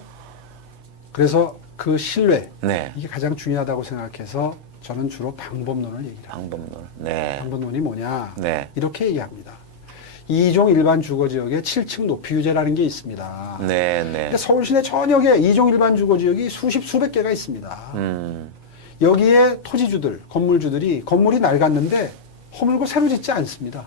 그래서 그 신뢰 네. 이게 가장 중요하다고 생각해서 저는 주로 방법론을 얘기를 합니다. 방법론. 네. 방법론이 뭐냐? 네. 이렇게 얘기합니다. 2종 일반 주거지역에 7층 높이 규제라는 게 있습니다. 네. 네. 근데 서울 시내 전역에 2종 일반 주거지역이 수백 개가 있습니다. 여기에 토지주들, 건물주들이 건물이 낡았는데 허물고 새로 짓지 않습니다.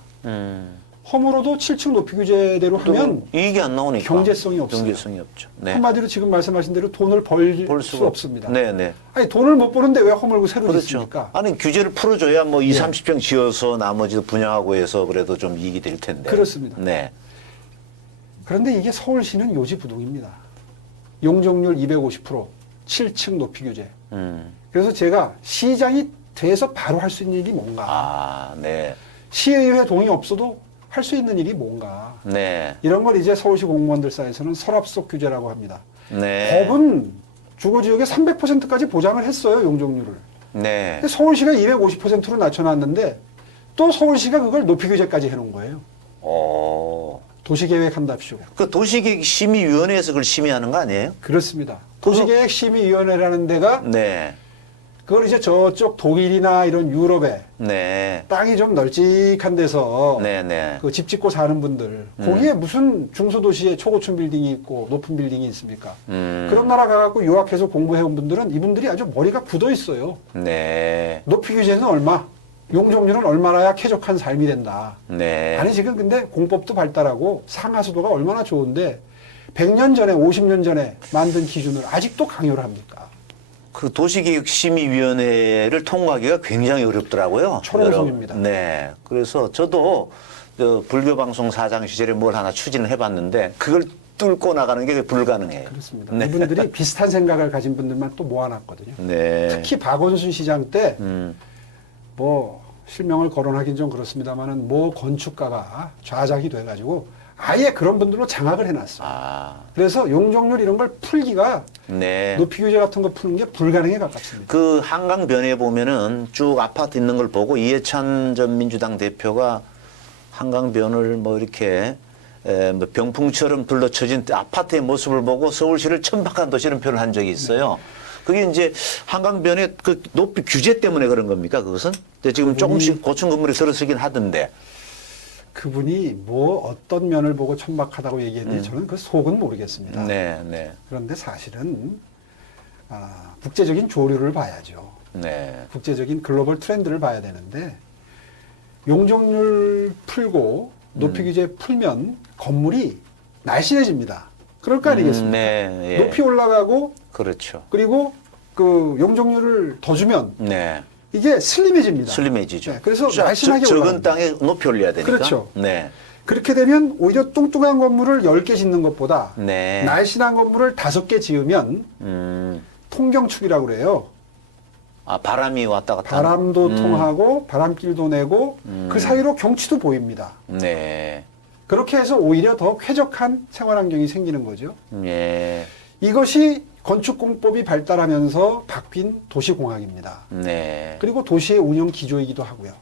허물어도 7층 높이 규제대로 하면 이익이 안 나오니까 경제성이 없어요. 경제성이 없죠. 네. 한마디로 지금 말씀하신 대로 돈을 벌 볼 수 수가 없습니다. 네, 네. 아니 돈을 못 버는데 왜 허물고 새로 그렇죠. 짓습니까? 아니 규제를 풀어줘야 뭐 2, 예. 30평 지어서 나머지도 분양하고 해서 그래도 좀 이익이 될 텐데. 그렇습니다. 네. 그런데 이게 서울시는 요지부동입니다. 용적률 250%, 7층 높이 규제. 그래서 제가 시장이 돼서 바로 할 수 있는 일이 뭔가. 네. 시의회 동의 없어도 할 수 있는 일이 뭔가. 네. 이런 걸 이제 서울시 공무원들 사이에서는 서랍속 규제라고 합니다. 네. 법은 주거지역에 300%까지 보장을 했어요, 용적률을. 네. 근데 서울시가 250%로 낮춰놨는데 또 서울시가 그걸 높이 규제까지 해놓은 거예요. 도시계획 한답시고. 그 도시계획 심의위원회에서 그걸 심의하는 거 아니에요? 그렇습니다. 도시계획 심의위원회라는 데가 네. 그걸 이제 저쪽 독일이나 이런 유럽에 네. 땅이 좀 널찍한 데서 네네. 그 집 짓고 사는 분들 거기에 무슨 중소도시에 초고층 빌딩이 있고 높은 빌딩이 있습니까? 그런 나라 가갖고 유학해서 공부해온 분들은 이분들이 아주 머리가 굳어 있어요. 네. 높이 규제는 얼마, 용적률은 얼마나야 쾌적한 삶이 된다. 네. 아니 지금 근데 공법도 발달하고 상하수도가 얼마나 좋은데 100년 전에 50년 전에 만든 기준을 아직도 강요를 합니까? 그 도시계획심의위원회를 통과하기가 굉장히 어렵더라고요. 초롱성입니다. 네. 그래서 저도 그 불교방송 사장 시절에 뭘 하나 추진을 해봤는데 그걸 뚫고 나가는 게 불가능해요. 그렇습니다. 네. 이분들이 비슷한 생각을 가진 분들만 또 모아놨거든요. 네. 특히 박원순 시장 때 음. 실명을 거론하긴 좀 그렇습니다만은 건축가가 좌작이 돼가지고 아예 그런 분들로 장악을 해놨어요. 아. 그래서 용적률 이런 걸 풀기가 네. 높이 규제 같은 거 푸는 게 불가능에 가깝습니다. 그 한강변에 보면은 쭉 아파트 있는 걸 보고 이해찬 전 민주당 대표가 한강변을 뭐 이렇게 뭐 병풍처럼 둘러쳐진 아파트의 모습을 보고 서울시를 천박한 도시라는 표현을 한 적이 있어요. 그게 이제 한강변의 그 높이 규제 때문에 그런 겁니까, 그것은? 근데 지금 조금씩 고층 건물이 들어서긴 하던데. 그분이 어떤 면을 보고 천박하다고 얘기했는지 저는 그 속은 모르겠습니다. 네, 네, 그런데 사실은 국제적인 조류를 봐야죠. 네. 국제적인 글로벌 트렌드를 봐야 되는데 용적률 풀고 높이 규제 풀면 건물이 날씬해집니다. 그럴 거 아니겠습니까? 네, 예. 높이 올라가고 그렇죠. 그리고 그 용적률을 더 주면 네. 이게 슬림해집니다. 슬림해지죠. 네, 그래서 날씬하게 적은 올라갑니다. 땅에 높이 올려야 되니까. 그렇죠. 네. 그렇게 되면 오히려 뚱뚱한 건물을 10개 짓는 것보다 네. 날씬한 건물을 5개 지으면 통경축이라고 그래요. 아, 바람이 왔다 갔다. 바람도 통하고 바람길도 내고 그 사이로 경치도 보입니다. 네. 그렇게 해서 오히려 더 쾌적한 생활 환경이 생기는 거죠. 예. 이것이 건축공법이 발달하면서 바뀐 도시공학입니다. 네. 그리고 도시의 운영 기조이기도 하고요.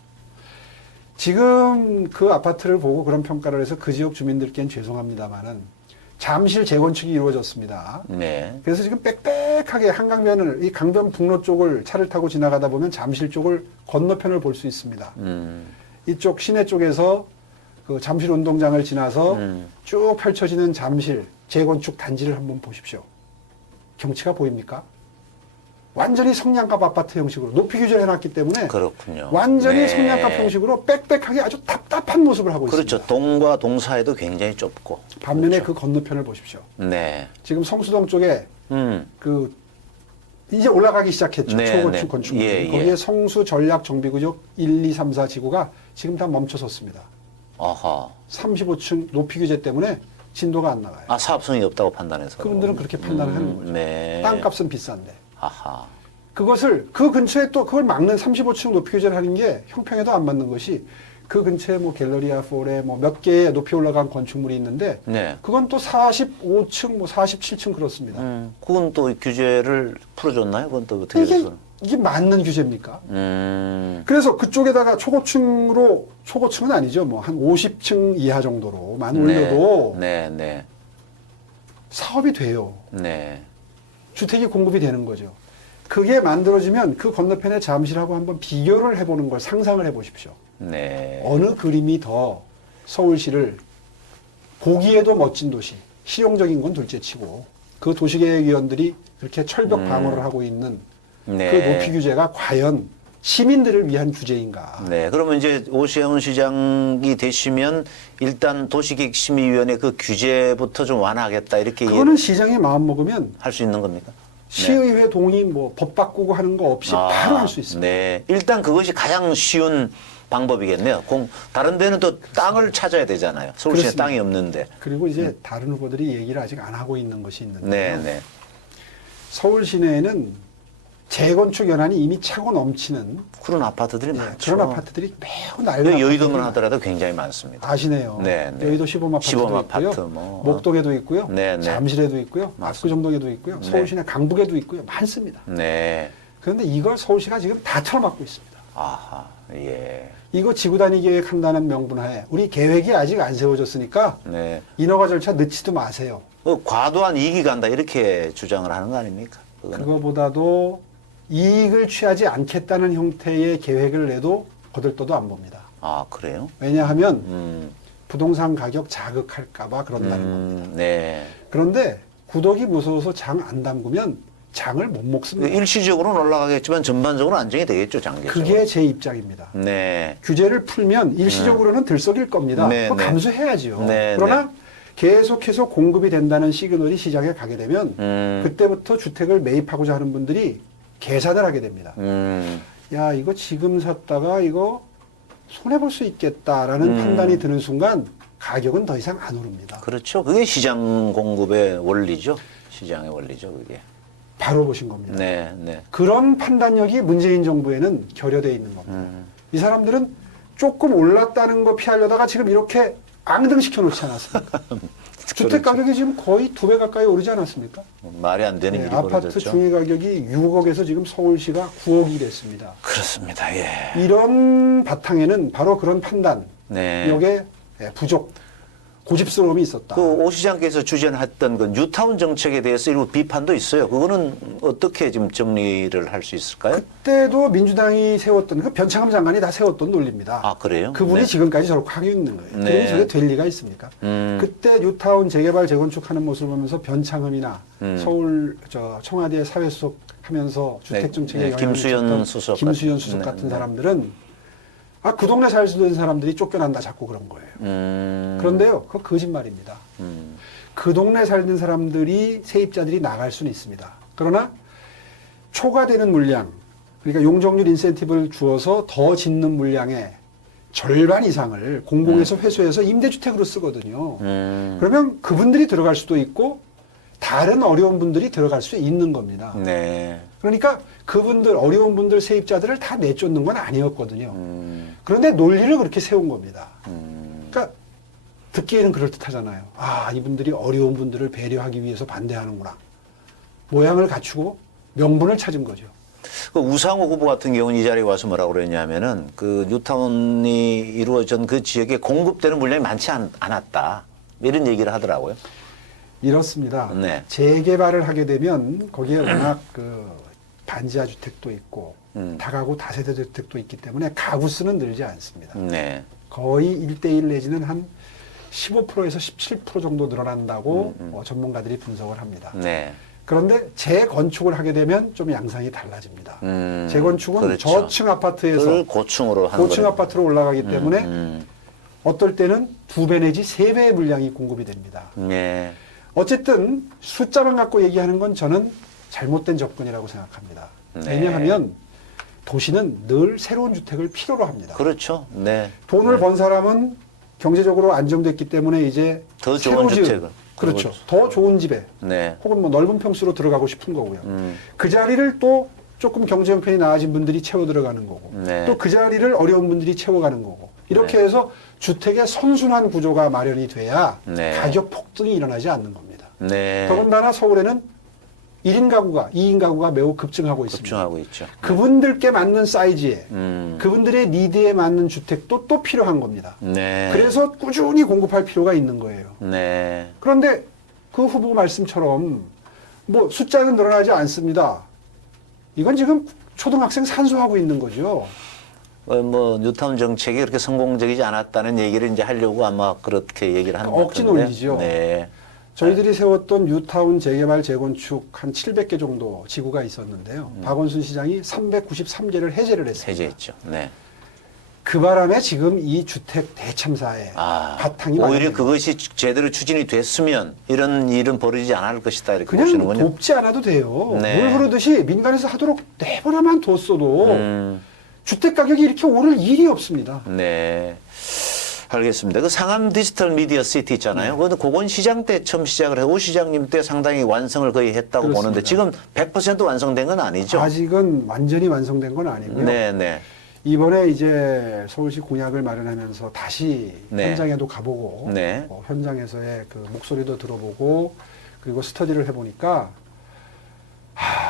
지금 그 아파트를 보고 그런 평가를 해서 그 지역 주민들께는 죄송합니다만은 잠실 재건축이 이루어졌습니다. 네. 그래서 지금 빽빽하게 한강변을 이 강변 북로 쪽을 차를 타고 지나가다 보면 잠실 쪽을 건너편을 볼 수 있습니다. 이쪽 시내 쪽에서 그 잠실 운동장을 지나서 쭉 펼쳐지는 잠실 재건축 단지를 한번 보십시오. 경치가 보입니까? 완전히 성냥갑 아파트 형식으로 높이 규제를 해놨기 때문에 그렇군요. 완전히 네. 성냥갑 형식으로 빽빽하게 아주 답답한 모습을 하고 그렇죠. 있습니다. 동과 동사이도 굉장히 좁고. 반면에 그렇죠. 그 건너편을 보십시오. 네. 지금 성수동 쪽에 그 이제 올라가기 시작했죠. 네, 초고층 네. 건축물. 예, 예. 거기에 성수 전략 정비구역 1, 2, 3, 4 지구가 지금 다 멈춰섰습니다. 아하. 35층 높이 규제 때문에 진도가 안 나가요. 아, 사업성이 없다고 판단해서. 그분들은 그렇게 판단을 하는 거죠. 네. 땅값은 비싼데. 아하. 그것을 그 근처에 또 그걸 막는 35층 높이 규제를 하는 게 형평에도 안 맞는 것이 그 근처에 갤러리아 폴에 몇 개의 높이 올라간 건축물이 있는데 네. 그건 또 45층, 47층 그렇습니다. 그건 또 규제를 풀어줬나요? 그건 또 어떻게 이게, 해서? 이게 맞는 규제입니까? 그래서 그쪽에다가 초고층은 아니죠. 한 50층 이하 정도로만 올려도 네, 네, 사업이 돼요. 네. 주택이 공급이 되는 거죠. 그게 만들어지면 그 건너편에 잠실하고 한번 비교를 해보는 걸 상상을 해보십시오. 네. 어느 그림이 더 서울시를 보기에도 멋진 도시, 실용적인 건 둘째치고 그 도시계획위원들이 그렇게 철벽 방어를 하고 있는 네. 그 높이 규제가 과연 시민들을 위한 규제인가? 네. 그러면 이제 오세훈 시장이 되시면 일단 도시계획심의위원회 그 규제부터 좀 완화하겠다 이렇게 그거는 시장이 마음 먹으면 할 수 있는 겁니까? 시의회 동의 법 바꾸고 하는 거 없이 바로 할 수 있습니다. 네. 일단 그것이 가장 쉬운 방법이겠네요. 다른 데는 또 땅을 찾아야 되잖아요. 서울시에 그렇습니다. 땅이 없는데. 그리고 이제 다른 후보들이 얘기를 아직 안 하고 있는 것이 있는데 네, 네. 서울 시내에는 재건축 연한이 이미 차고 넘치는 그런 아파트들이 많죠. 그런 아파트들이 매우 낡은 여의도만 아파트들이 하더라도 굉장히 많습니다. 아시네요. 네, 네. 여의도 시범 아파트도 시범 있고요. 아파트 뭐. 목동에도 있고요. 네, 네. 잠실에도 있고요. 맞습니다. 압구정동에도 있고요. 네. 서울시내 강북에도 있고요. 많습니다. 네. 그런데 이걸 서울시가 지금 다 틀어막고 있습니다. 아하. 예. 이거 지구단위 계획한다는 명분하에 우리 계획이 아직 안 세워졌으니까 네. 인허가 절차 늦지도 마세요. 과도한 이익이 간다 이렇게 주장을 하는 거 아닙니까? 그거는. 그거보다도 이익을 취하지 않겠다는 형태의 계획을 내도 거들떠도 안 봅니다. 아, 그래요? 왜냐하면 부동산 가격 자극할까봐 그런다는 겁니다. 네. 그런데 구독이 무서워서 장 안 담그면 장을 못 먹습니다. 일시적으로는 올라가겠지만 전반적으로 안정이 되겠죠, 장기적으로. 그게 제 입장입니다. 네. 규제를 풀면 일시적으로는 들썩일 겁니다. 네, 그거 네. 감수해야죠. 네, 그러나 계속해서 공급이 된다는 시그널이 시장에 가게 되면 그때부터 주택을 매입하고자 하는 분들이 계산을 하게 됩니다. 야, 이거 지금 샀다가 이거 손해볼 수 있겠다라는 판단이 드는 순간 가격은 더 이상 안 오릅니다. 그렇죠. 그게 시장 공급의 원리죠. 시장의 원리죠, 그게. 바로 보신 겁니다. 네, 네. 그런 판단력이 문재인 정부에는 결여되어 있는 겁니다. 이 사람들은 조금 올랐다는 거 피하려다가 지금 이렇게 앙등시켜 놓지 않았습니까? 주택 가격이 지금 거의 2배 가까이 오르지 않았습니까? 말이 안 되는 네, 일이 아파트 벌어졌죠. 중위 가격이 6억에서 지금 서울시가 9억이 됐습니다. 그렇습니다. 예. 이런 바탕에는 바로 그런 판단, 네. 여기에 부족, 고집스러움이 있었다. 그 오 시장께서 주전했던 그 뉴타운 정책에 대해서 일부 비판도 있어요. 그거는 어떻게 지금 정리를 할 수 있을까요? 그때도 민주당이 세웠던, 그 변창흠 장관이 다 세웠던 논리입니다. 아, 그래요? 그분이 네. 지금까지 저렇게 하고 있는 거예요. 네. 그러니 저게 될 리가 있습니까? 그때 뉴타운 재개발, 재건축하는 모습을 보면서 변창흠이나 서울 청와대 사회수석 하면서 주택정책에 네, 영향을 김수현 미쳤던 수석 김수현 같은- 수석 네, 같은 네. 사람들은 그 동네 살던 사람들이 쫓겨난다 자꾸 그런 거예요. 그런데요, 그거 거짓말입니다. 그 동네 살던 사람들이 세입자들이 나갈 수는 있습니다. 그러나 초과되는 물량, 그러니까 용적률 인센티브를 주어서 더 짓는 물량의 절반 이상을 공공에서 회수해서 임대주택으로 쓰거든요. 그러면 그분들이 들어갈 수도 있고 다른 어려운 분들이 들어갈 수 있는 겁니다. 네. 그러니까 그분들, 어려운 분들 세입자들을 다 내쫓는 건 아니었거든요. 그런데 논리를 그렇게 세운 겁니다. 그러니까 듣기에는 그럴듯하잖아요. 아, 이분들이 어려운 분들을 배려하기 위해서 반대하는구나. 모양을 갖추고 명분을 찾은 거죠. 그 우상호 후보 같은 경우는 이 자리에 와서 뭐라고 그랬냐면은 그 뉴타운이 이루어진 그 지역에 공급되는 물량이 많지 않았다. 이런 얘기를 하더라고요. 이렇습니다. 네. 재개발을 하게 되면 거기에 워낙 그 반지하 주택도 있고 다가구 다세대 주택도 있기 때문에 가구 수는 늘지 않습니다. 네. 거의 1대1 내지는 한 15%에서 17% 정도 늘어난다고 전문가들이 분석을 합니다. 네. 그런데 재건축을 하게 되면 좀 양상이 달라집니다. 재건축은 그렇죠. 저층 아파트에서 그걸 고층으로 하는 고층 거는- 아파트로 올라가기 때문에 어떨 때는 2배 내지 3배의 물량이 공급이 됩니다. 네. 어쨌든 숫자만 갖고 얘기하는 건 저는 잘못된 접근이라고 생각합니다. 네. 왜냐하면 도시는 늘 새로운 주택을 필요로 합니다. 그렇죠. 네. 돈을 네. 번 사람은 경제적으로 안정됐기 때문에 이제 더 좋은 새로 지은- 주택을. 그렇죠. 더 좋은 집에 네. 혹은 뭐 넓은 평수로 들어가고 싶은 거고요. 그 자리를 또 조금 경제 형편이 나아진 분들이 채워 들어가는 거고 네. 또 그 자리를 어려운 분들이 채워가는 거고 이렇게 네. 해서 주택의 선순환 구조가 마련이 돼야 네. 가격 폭등이 일어나지 않는 겁니다. 네. 더군다나 서울에는 1인 가구가 2인 가구가 매우 급증하고 있습니다. 급증하고 있죠. 그분들께 맞는 사이즈에 음. 그분들의 니드에 맞는 주택도 또 필요한 겁니다. 네. 그래서 꾸준히 공급할 필요가 있는 거예요. 네. 그런데 그 후보 말씀처럼 뭐 숫자는 늘어나지 않습니다. 이건 지금 초등학생 산수하고 있는 거죠. 뭐 뉴타운 정책이 그렇게 성공적이지 않았다는 얘기를 이제 하려고 아마 그렇게 얘기를 하는 것 억지 같은데. 논리죠. 네. 저희들이 세웠던 뉴타운 재개발 재건축 한 700개 정도 지구가 있었는데요. 박원순 시장이 393개를 해제를 했습니다. 해제했죠. 네. 그 바람에 지금 이 주택 대참사의 바탕이 오히려 마련된 그것이 제대로 추진이 됐으면 이런 일은 벌어지지 않을 것이다 이렇게 그냥 보시는군요. 돕지 않아도 돼요. 네. 물 흐르듯이 민간에서 하도록 내버려만 뒀어도 주택 가격이 이렇게 오를 일이 없습니다. 네. 알겠습니다. 그 상암 디지털 미디어 시티 있잖아요. 그건 시장 때 처음 시작을 해서 오 시장님 때 상당히 완성을 거의 했다고 그렇습니다. 보는데 지금 100% 완성된 건 아니죠? 아직은 완전히 완성된 건 아니고요. 네, 네. 이번에 이제 서울시 공약을 마련하면서 다시 네. 현장에도 가보고 네. 현장에서의 그 목소리도 들어보고 그리고 스터디를 해보니까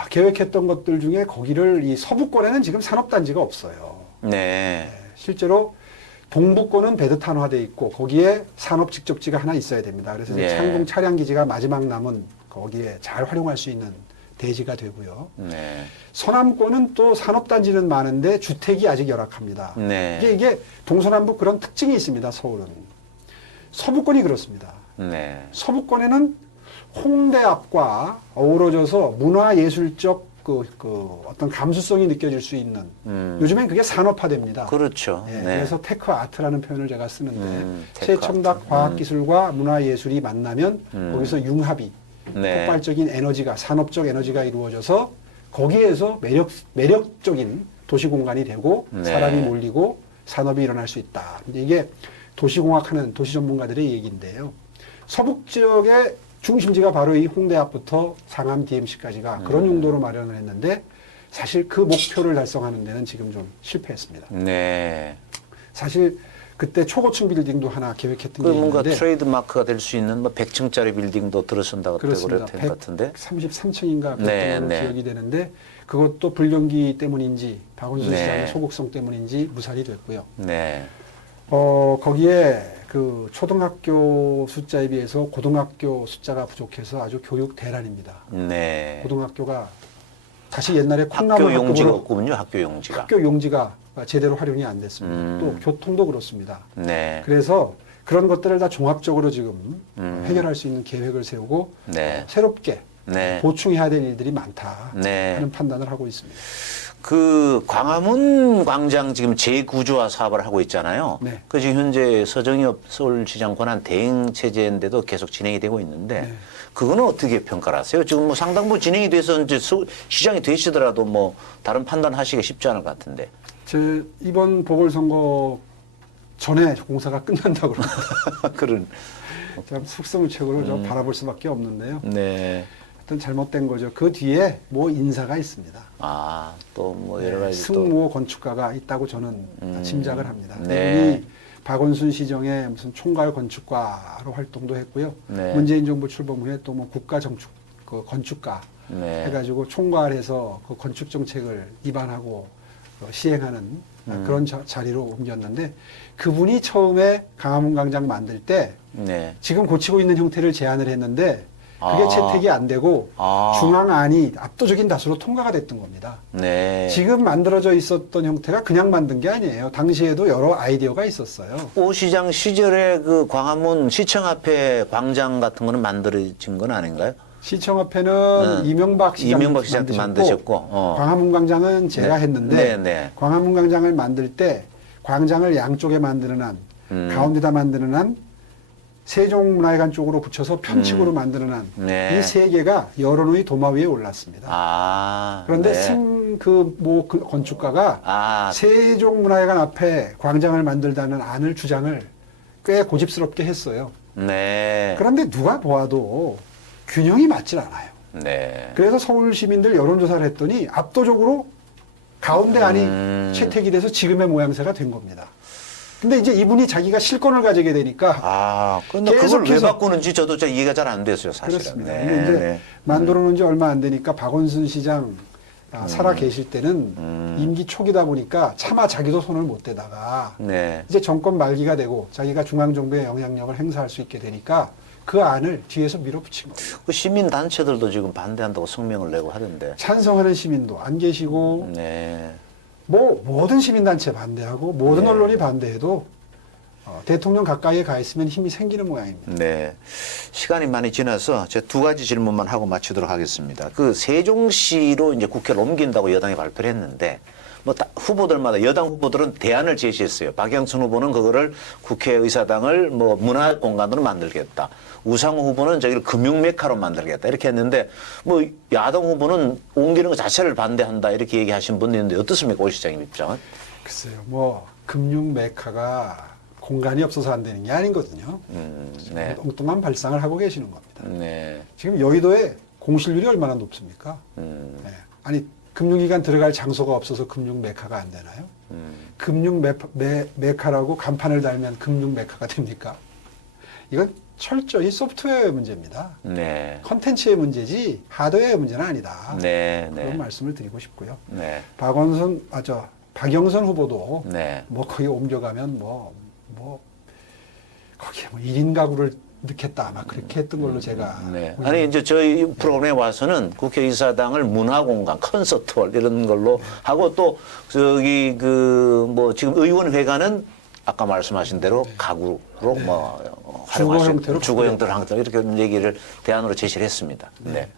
계획했던 것들 중에 거기를 이 서부권에는 지금 산업단지가 없어요. 네. 실제로 동부권은 베드탄화돼 있고 거기에 산업 직접지가 하나 있어야 됩니다. 그래서 이제 예. 창동 차량기지가 마지막 남은 거기에 잘 활용할 수 있는 대지가 되고요. 네. 서남권은 또 산업단지는 많은데 주택이 아직 열악합니다. 네. 이게 동서남북 그런 특징이 있습니다. 서울은. 서부권이 그렇습니다. 네. 서부권에는 홍대 앞과 어우러져서 문화예술적 어떤 감수성이 느껴질 수 있는 요즘엔 그게 산업화됩니다. 그렇죠. 예, 네. 그래서 테크 아트라는 표현을 제가 쓰는데 테크 최첨단 아트. 과학기술과 문화예술이 만나면 거기서 융합이 네. 폭발적인 에너지가 산업적 에너지가 이루어져서 거기에서 매력적인 도시공간이 되고 네. 사람이 몰리고 산업이 일어날 수 있다. 이게 도시공학하는 도시 전문가들의 얘기인데요. 서북 지역의 중심지가 바로 이 홍대 앞부터 상암 DMC까지가 그런 용도로 마련을 했는데 사실 그 목표를 달성하는 데는 지금 좀 실패했습니다. 네. 사실 그때 초고층 빌딩도 하나 계획했던 그 게 뭔가 있는데 트레이드 마크가 될 수 있는 뭐 100층짜리 빌딩도 들어선다고 그렇습니다. 그랬던 것 같은데. 133층인가 그랬던 네, 걸로 네. 기억이 되는데 그것도 불경기 때문인지 박원순 네. 시장의 소극성 때문인지 무산이 됐고요. 네. 거기에 그 초등학교 숫자에 비해서 고등학교 숫자가 부족해서 아주 교육 대란입니다. 네. 고등학교가 다시 옛날에 콩나물 학교 용지가 학급으로 없군요. 학교 용지가. 학교 용지가 제대로 활용이 안 됐습니다. 또 교통도 그렇습니다. 네. 그래서 그런 것들을 다 종합적으로 지금 해결할 수 있는 계획을 세우고 네. 새롭게 네. 보충해야 될 일들이 많다 네. 하는 판단을 하고 있습니다. 그 광화문 광장 지금 재구조화 사업을 하고 있잖아요. 네. 그 지금 현재 서정엽 서울시장 권한 대행 체제인데도 계속 진행이 되고 있는데 네. 그거는 어떻게 평가를 하세요? 지금 뭐 상당부 진행이 돼서 이제 시장이 되시더라도 뭐 다른 판단하시기 쉽지 않을 것 같은데. 제 이번 보궐선거 전에 공사가 끝난다고 그럽니다. 그런. 참 속성책으로 좀 바라볼 수밖에 없는데요. 네. 하여튼 잘못된 거죠. 그 뒤에 뭐 인사가 있습니다. 아, 또 뭐 여러 가지 또. 승모 건축가가 있다고 저는 짐작을 합니다. 네. 이분이 박원순 시정의 무슨 총괄 건축가로 활동도 했고요. 네. 문재인 정부 출범 후에 또 뭐 국가 정축 그 건축가 네. 해가지고 총괄해서 그 건축 정책을 입안하고 시행하는 그런 자리로 옮겼는데 그분이 처음에 강화문 광장 만들 때 네. 지금 고치고 있는 형태를 제안을 했는데 그게 아. 채택이 안 되고 아. 중앙안이 압도적인 다수로 통과가 됐던 겁니다. 네. 지금 만들어져 있었던 형태가 그냥 만든 게 아니에요. 당시에도 여러 아이디어가 있었어요. 오 시장 시절에 그 광화문 시청 앞에 광장 같은 거는 만들어진 건 아닌가요? 시청 앞에는 네. 이명박 시장 이명박 시장 때 만드셨고, 광화문 광장은 제가 네. 했는데 네, 네. 광화문 광장을 만들 때 광장을 양쪽에 만드는 한 가운데다 만드는 한 세종문화회관 쪽으로 붙여서 편측으로 만드는 한 네. 이 세 개가 여론의 도마 위에 올랐습니다. 아. 그런데 네. 그 건축가가 아. 세종문화회관 앞에 광장을 만들다는 안을 주장을 꽤 고집스럽게 했어요. 네. 그런데 누가 보아도 균형이 맞질 않아요. 네. 그래서 서울 시민들 여론조사를 했더니 압도적으로 가운데 안이 채택이 돼서 지금의 모양새가 된 겁니다. 근데 이제 이분이 자기가 실권을 가지게 되니까 아, 근데 그걸 왜 바꾸는지 저도 잘 이해가 잘 안 됐어요, 사실은. 그렇습니다. 네. 근데 이제 네. 만들어 놓은 지 얼마 안 되니까 박원순 시장 살아 계실 때는 임기 초기다 보니까 차마 자기도 손을 못 대다가 네. 이제 정권 말기가 되고 자기가 중앙정부의 영향력을 행사할 수 있게 되니까 그 안을 뒤에서 밀어붙인 거예요. 그 시민 단체들도 지금 반대한다고 성명을 내고 하던데. 찬성하는 시민도 안 계시고 네. 뭐 모든 시민단체 반대하고 모든 네. 언론이 반대해도 대통령 가까이에 가 있으면 힘이 생기는 모양입니다. 네. 시간이 많이 지나서 제가 두 가지 질문만 하고 마치도록 하겠습니다. 그 세종시로 이제 국회를 옮긴다고 여당이 발표를 했는데 뭐 후보들마다 여당 후보들은 대안을 제시했어요. 박영선 후보는 그거를 국회의사당을 뭐 문화 공간으로 만들겠다. 우상호 후보는 저기를 금융 메카로 만들겠다. 이렇게 했는데 뭐 야당 후보는 옮기는 것 자체를 반대한다. 이렇게 얘기하신 분도 있는데 어떻습니까? 오 시장님 입장은? 글쎄요. 뭐 금융 메카가 공간이 없어서 안 되는 게 아니거든요. 네. 엉뚱한 발상을 하고 계시는 겁니다. 네. 지금 여의도에 공실률이 얼마나 높습니까? 네. 아니 금융기관 들어갈 장소가 없어서 금융 메카가 안 되나요? 금융 메카라고 간판을 달면 금융 메카가 됩니까? 이건 철저히 소프트웨어의 문제입니다. 네. 컨텐츠의 문제지 하드웨어의 문제는 아니다. 네. 그런 네. 말씀을 드리고 싶고요. 네. 박영선 후보도 네. 뭐 거기 옮겨가면 뭐 거기에 뭐 1인 가구를 넣겠다. 아마 그렇게 했던 걸로 제가. 네. 보이는데. 아니 이제 저희 프로그램에 와서는 국회의사당을 문화공간, 콘서트홀 이런 걸로 하고 또 저기 그 뭐 지금 의원회관은 아까 말씀하신 대로 가구로 뭐 활용할 수 있는 주거 형태로 하겠다 이렇게 얘기를 대안으로 제시를 했습니다. 네.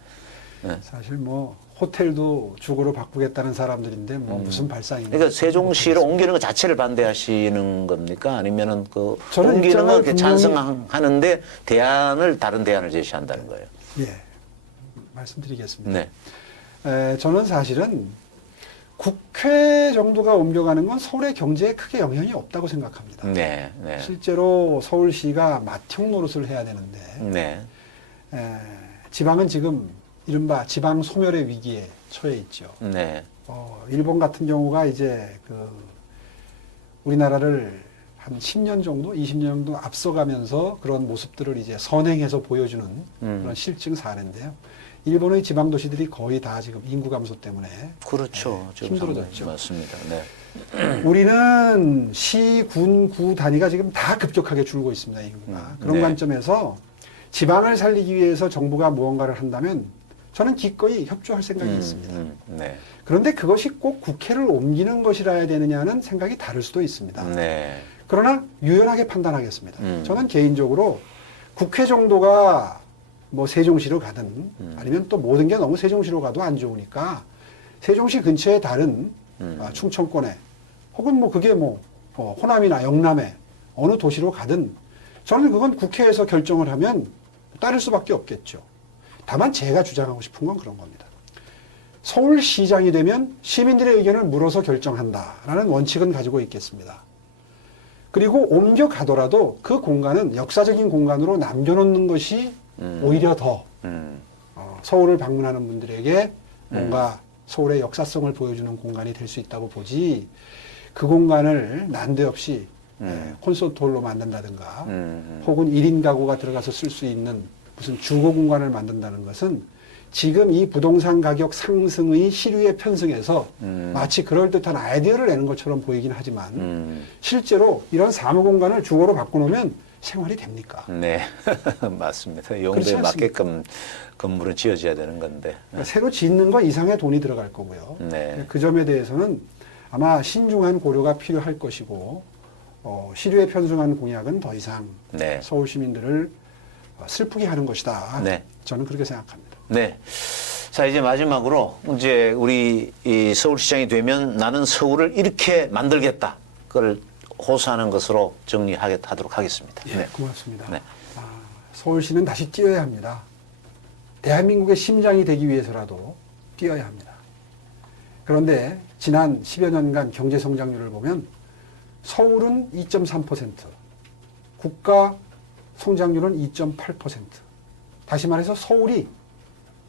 네. 사실 뭐 호텔도 주거로 바꾸겠다는 사람들인데 뭐 무슨 발상인가. 그러니까 세종시로 옮기는 것 자체를 반대하시는 겁니까? 아니면은 그 저는 옮기는 거 입장을 찬성하는데 다른 대안을 제시한다는 거예요. 예, 말씀드리겠습니다. 네. 저는 사실은 국회 정도가 옮겨가는 건 서울의 경제에 크게 영향이 없다고 생각합니다. 네. 네. 실제로 서울시가 맏형 노릇을 해야 되는데 네. 지방은 지금 이른바 지방 소멸의 위기에 처해 있죠. 네. 일본 같은 경우가 이제 그 우리나라를 한 10년 정도, 20년 정도 앞서가면서 그런 모습들을 이제 선행해서 보여주는 그런 실증 사례인데요. 일본의 지방 도시들이 거의 다 지금 인구 감소 때문에 그렇죠. 지금 힘들어졌죠. 맞습니다. 네. 우리는 시, 군, 구 단위가 지금 다 급격하게 줄고 있습니다. 인구가. 그런 네. 관점에서 지방을 살리기 위해서 정부가 무언가를 한다면 저는 기꺼이 협조할 생각이 있습니다. 네. 그런데 그것이 꼭 국회를 옮기는 것이라야 되느냐는 생각이 다를 수도 있습니다. 네. 그러나 유연하게 판단하겠습니다. 저는 개인적으로 국회 정도가 뭐 세종시로 가든 아니면 또 모든 게 너무 세종시로 가도 안 좋으니까 세종시 근처에 다른 충청권에 혹은 뭐 그게 뭐 호남이나 영남에 어느 도시로 가든 저는 그건 국회에서 결정을 하면 따를 수밖에 없겠죠. 다만 제가 주장하고 싶은 건 그런 겁니다. 서울시장이 되면 시민들의 의견을 물어서 결정한다라는 원칙은 가지고 있겠습니다. 그리고 옮겨가더라도 그 공간은 역사적인 공간으로 남겨놓는 것이 오히려 더 서울을 방문하는 분들에게 뭔가 서울의 역사성을 보여주는 공간이 될 수 있다고 보지 그 공간을 난데없이 콘서트홀로 만든다든가 혹은 1인 가구가 들어가서 쓸 수 있는 무슨 주거 공간을 만든다는 것은 지금 이 부동산 가격 상승의 시류에 편승해서 마치 그럴듯한 아이디어를 내는 것처럼 보이긴 하지만 실제로 이런 사무 공간을 주거로 바꿔놓으면 생활이 됩니까? 네. 맞습니다. 용도에 맞게끔 건물은 지어져야 되는 건데. 그러니까 새로 짓는 거 이상의 돈이 들어갈 거고요. 네. 그 점에 대해서는 아마 신중한 고려가 필요할 것이고 시류에 편승한 공약은 더 이상 네. 서울 시민들을 슬프게 하는 것이다. 네. 저는 그렇게 생각합니다. 네. 자, 이제 마지막으로 이제 우리 이 서울시장이 되면 나는 서울을 이렇게 만들겠다. 그걸 호소하는 것으로 정리하도록 하겠습니다. 예, 네. 고맙습니다. 네. 서울시는 다시 뛰어야 합니다. 대한민국의 심장이 되기 위해서라도 뛰어야 합니다. 그런데 지난 10여 년간 경제 성장률을 보면 서울은 2.3%, 국가 성장률은 2.8%. 다시 말해서 서울이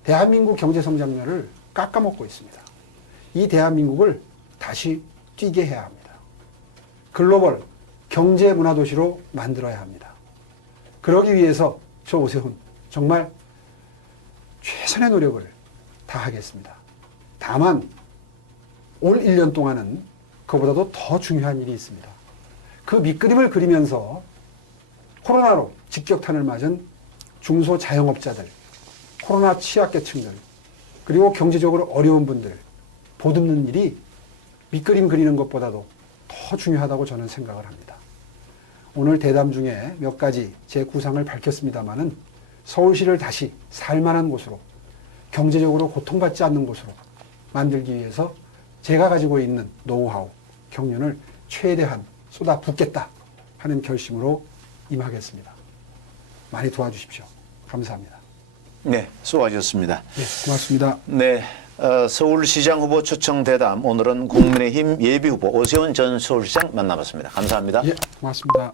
대한민국 경제 성장률을 깎아먹고 있습니다. 이 대한민국을 다시 뛰게 해야 합니다. 글로벌 경제 문화 도시로 만들어야 합니다. 그러기 위해서 저 오세훈 정말 최선의 노력을 다하겠습니다. 다만 올 1년 동안은 그보다도 더 중요한 일이 있습니다. 그 밑그림을 그리면서 코로나로 직격탄을 맞은 중소자영업자들, 코로나 취약계층들, 그리고 경제적으로 어려운 분들 보듬는 일이 밑그림 그리는 것보다도 더 중요하다고 저는 생각을 합니다. 오늘 대담 중에 몇 가지 제 구상을 밝혔습니다마는 서울시를 다시 살만한 곳으로, 경제적으로 고통받지 않는 곳으로 만들기 위해서 제가 가지고 있는 노하우, 경륜을 최대한 쏟아붓겠다 하는 결심으로 임하겠습니다. 많이 도와주십시오. 감사합니다. 네, 수고하셨습니다. 네, 고맙습니다. 네, 서울시장 후보 초청 대담 오늘은 국민의힘 예비후보 오세훈 전 서울시장 만나봤습니다. 감사합니다. 예, 고맙습니다.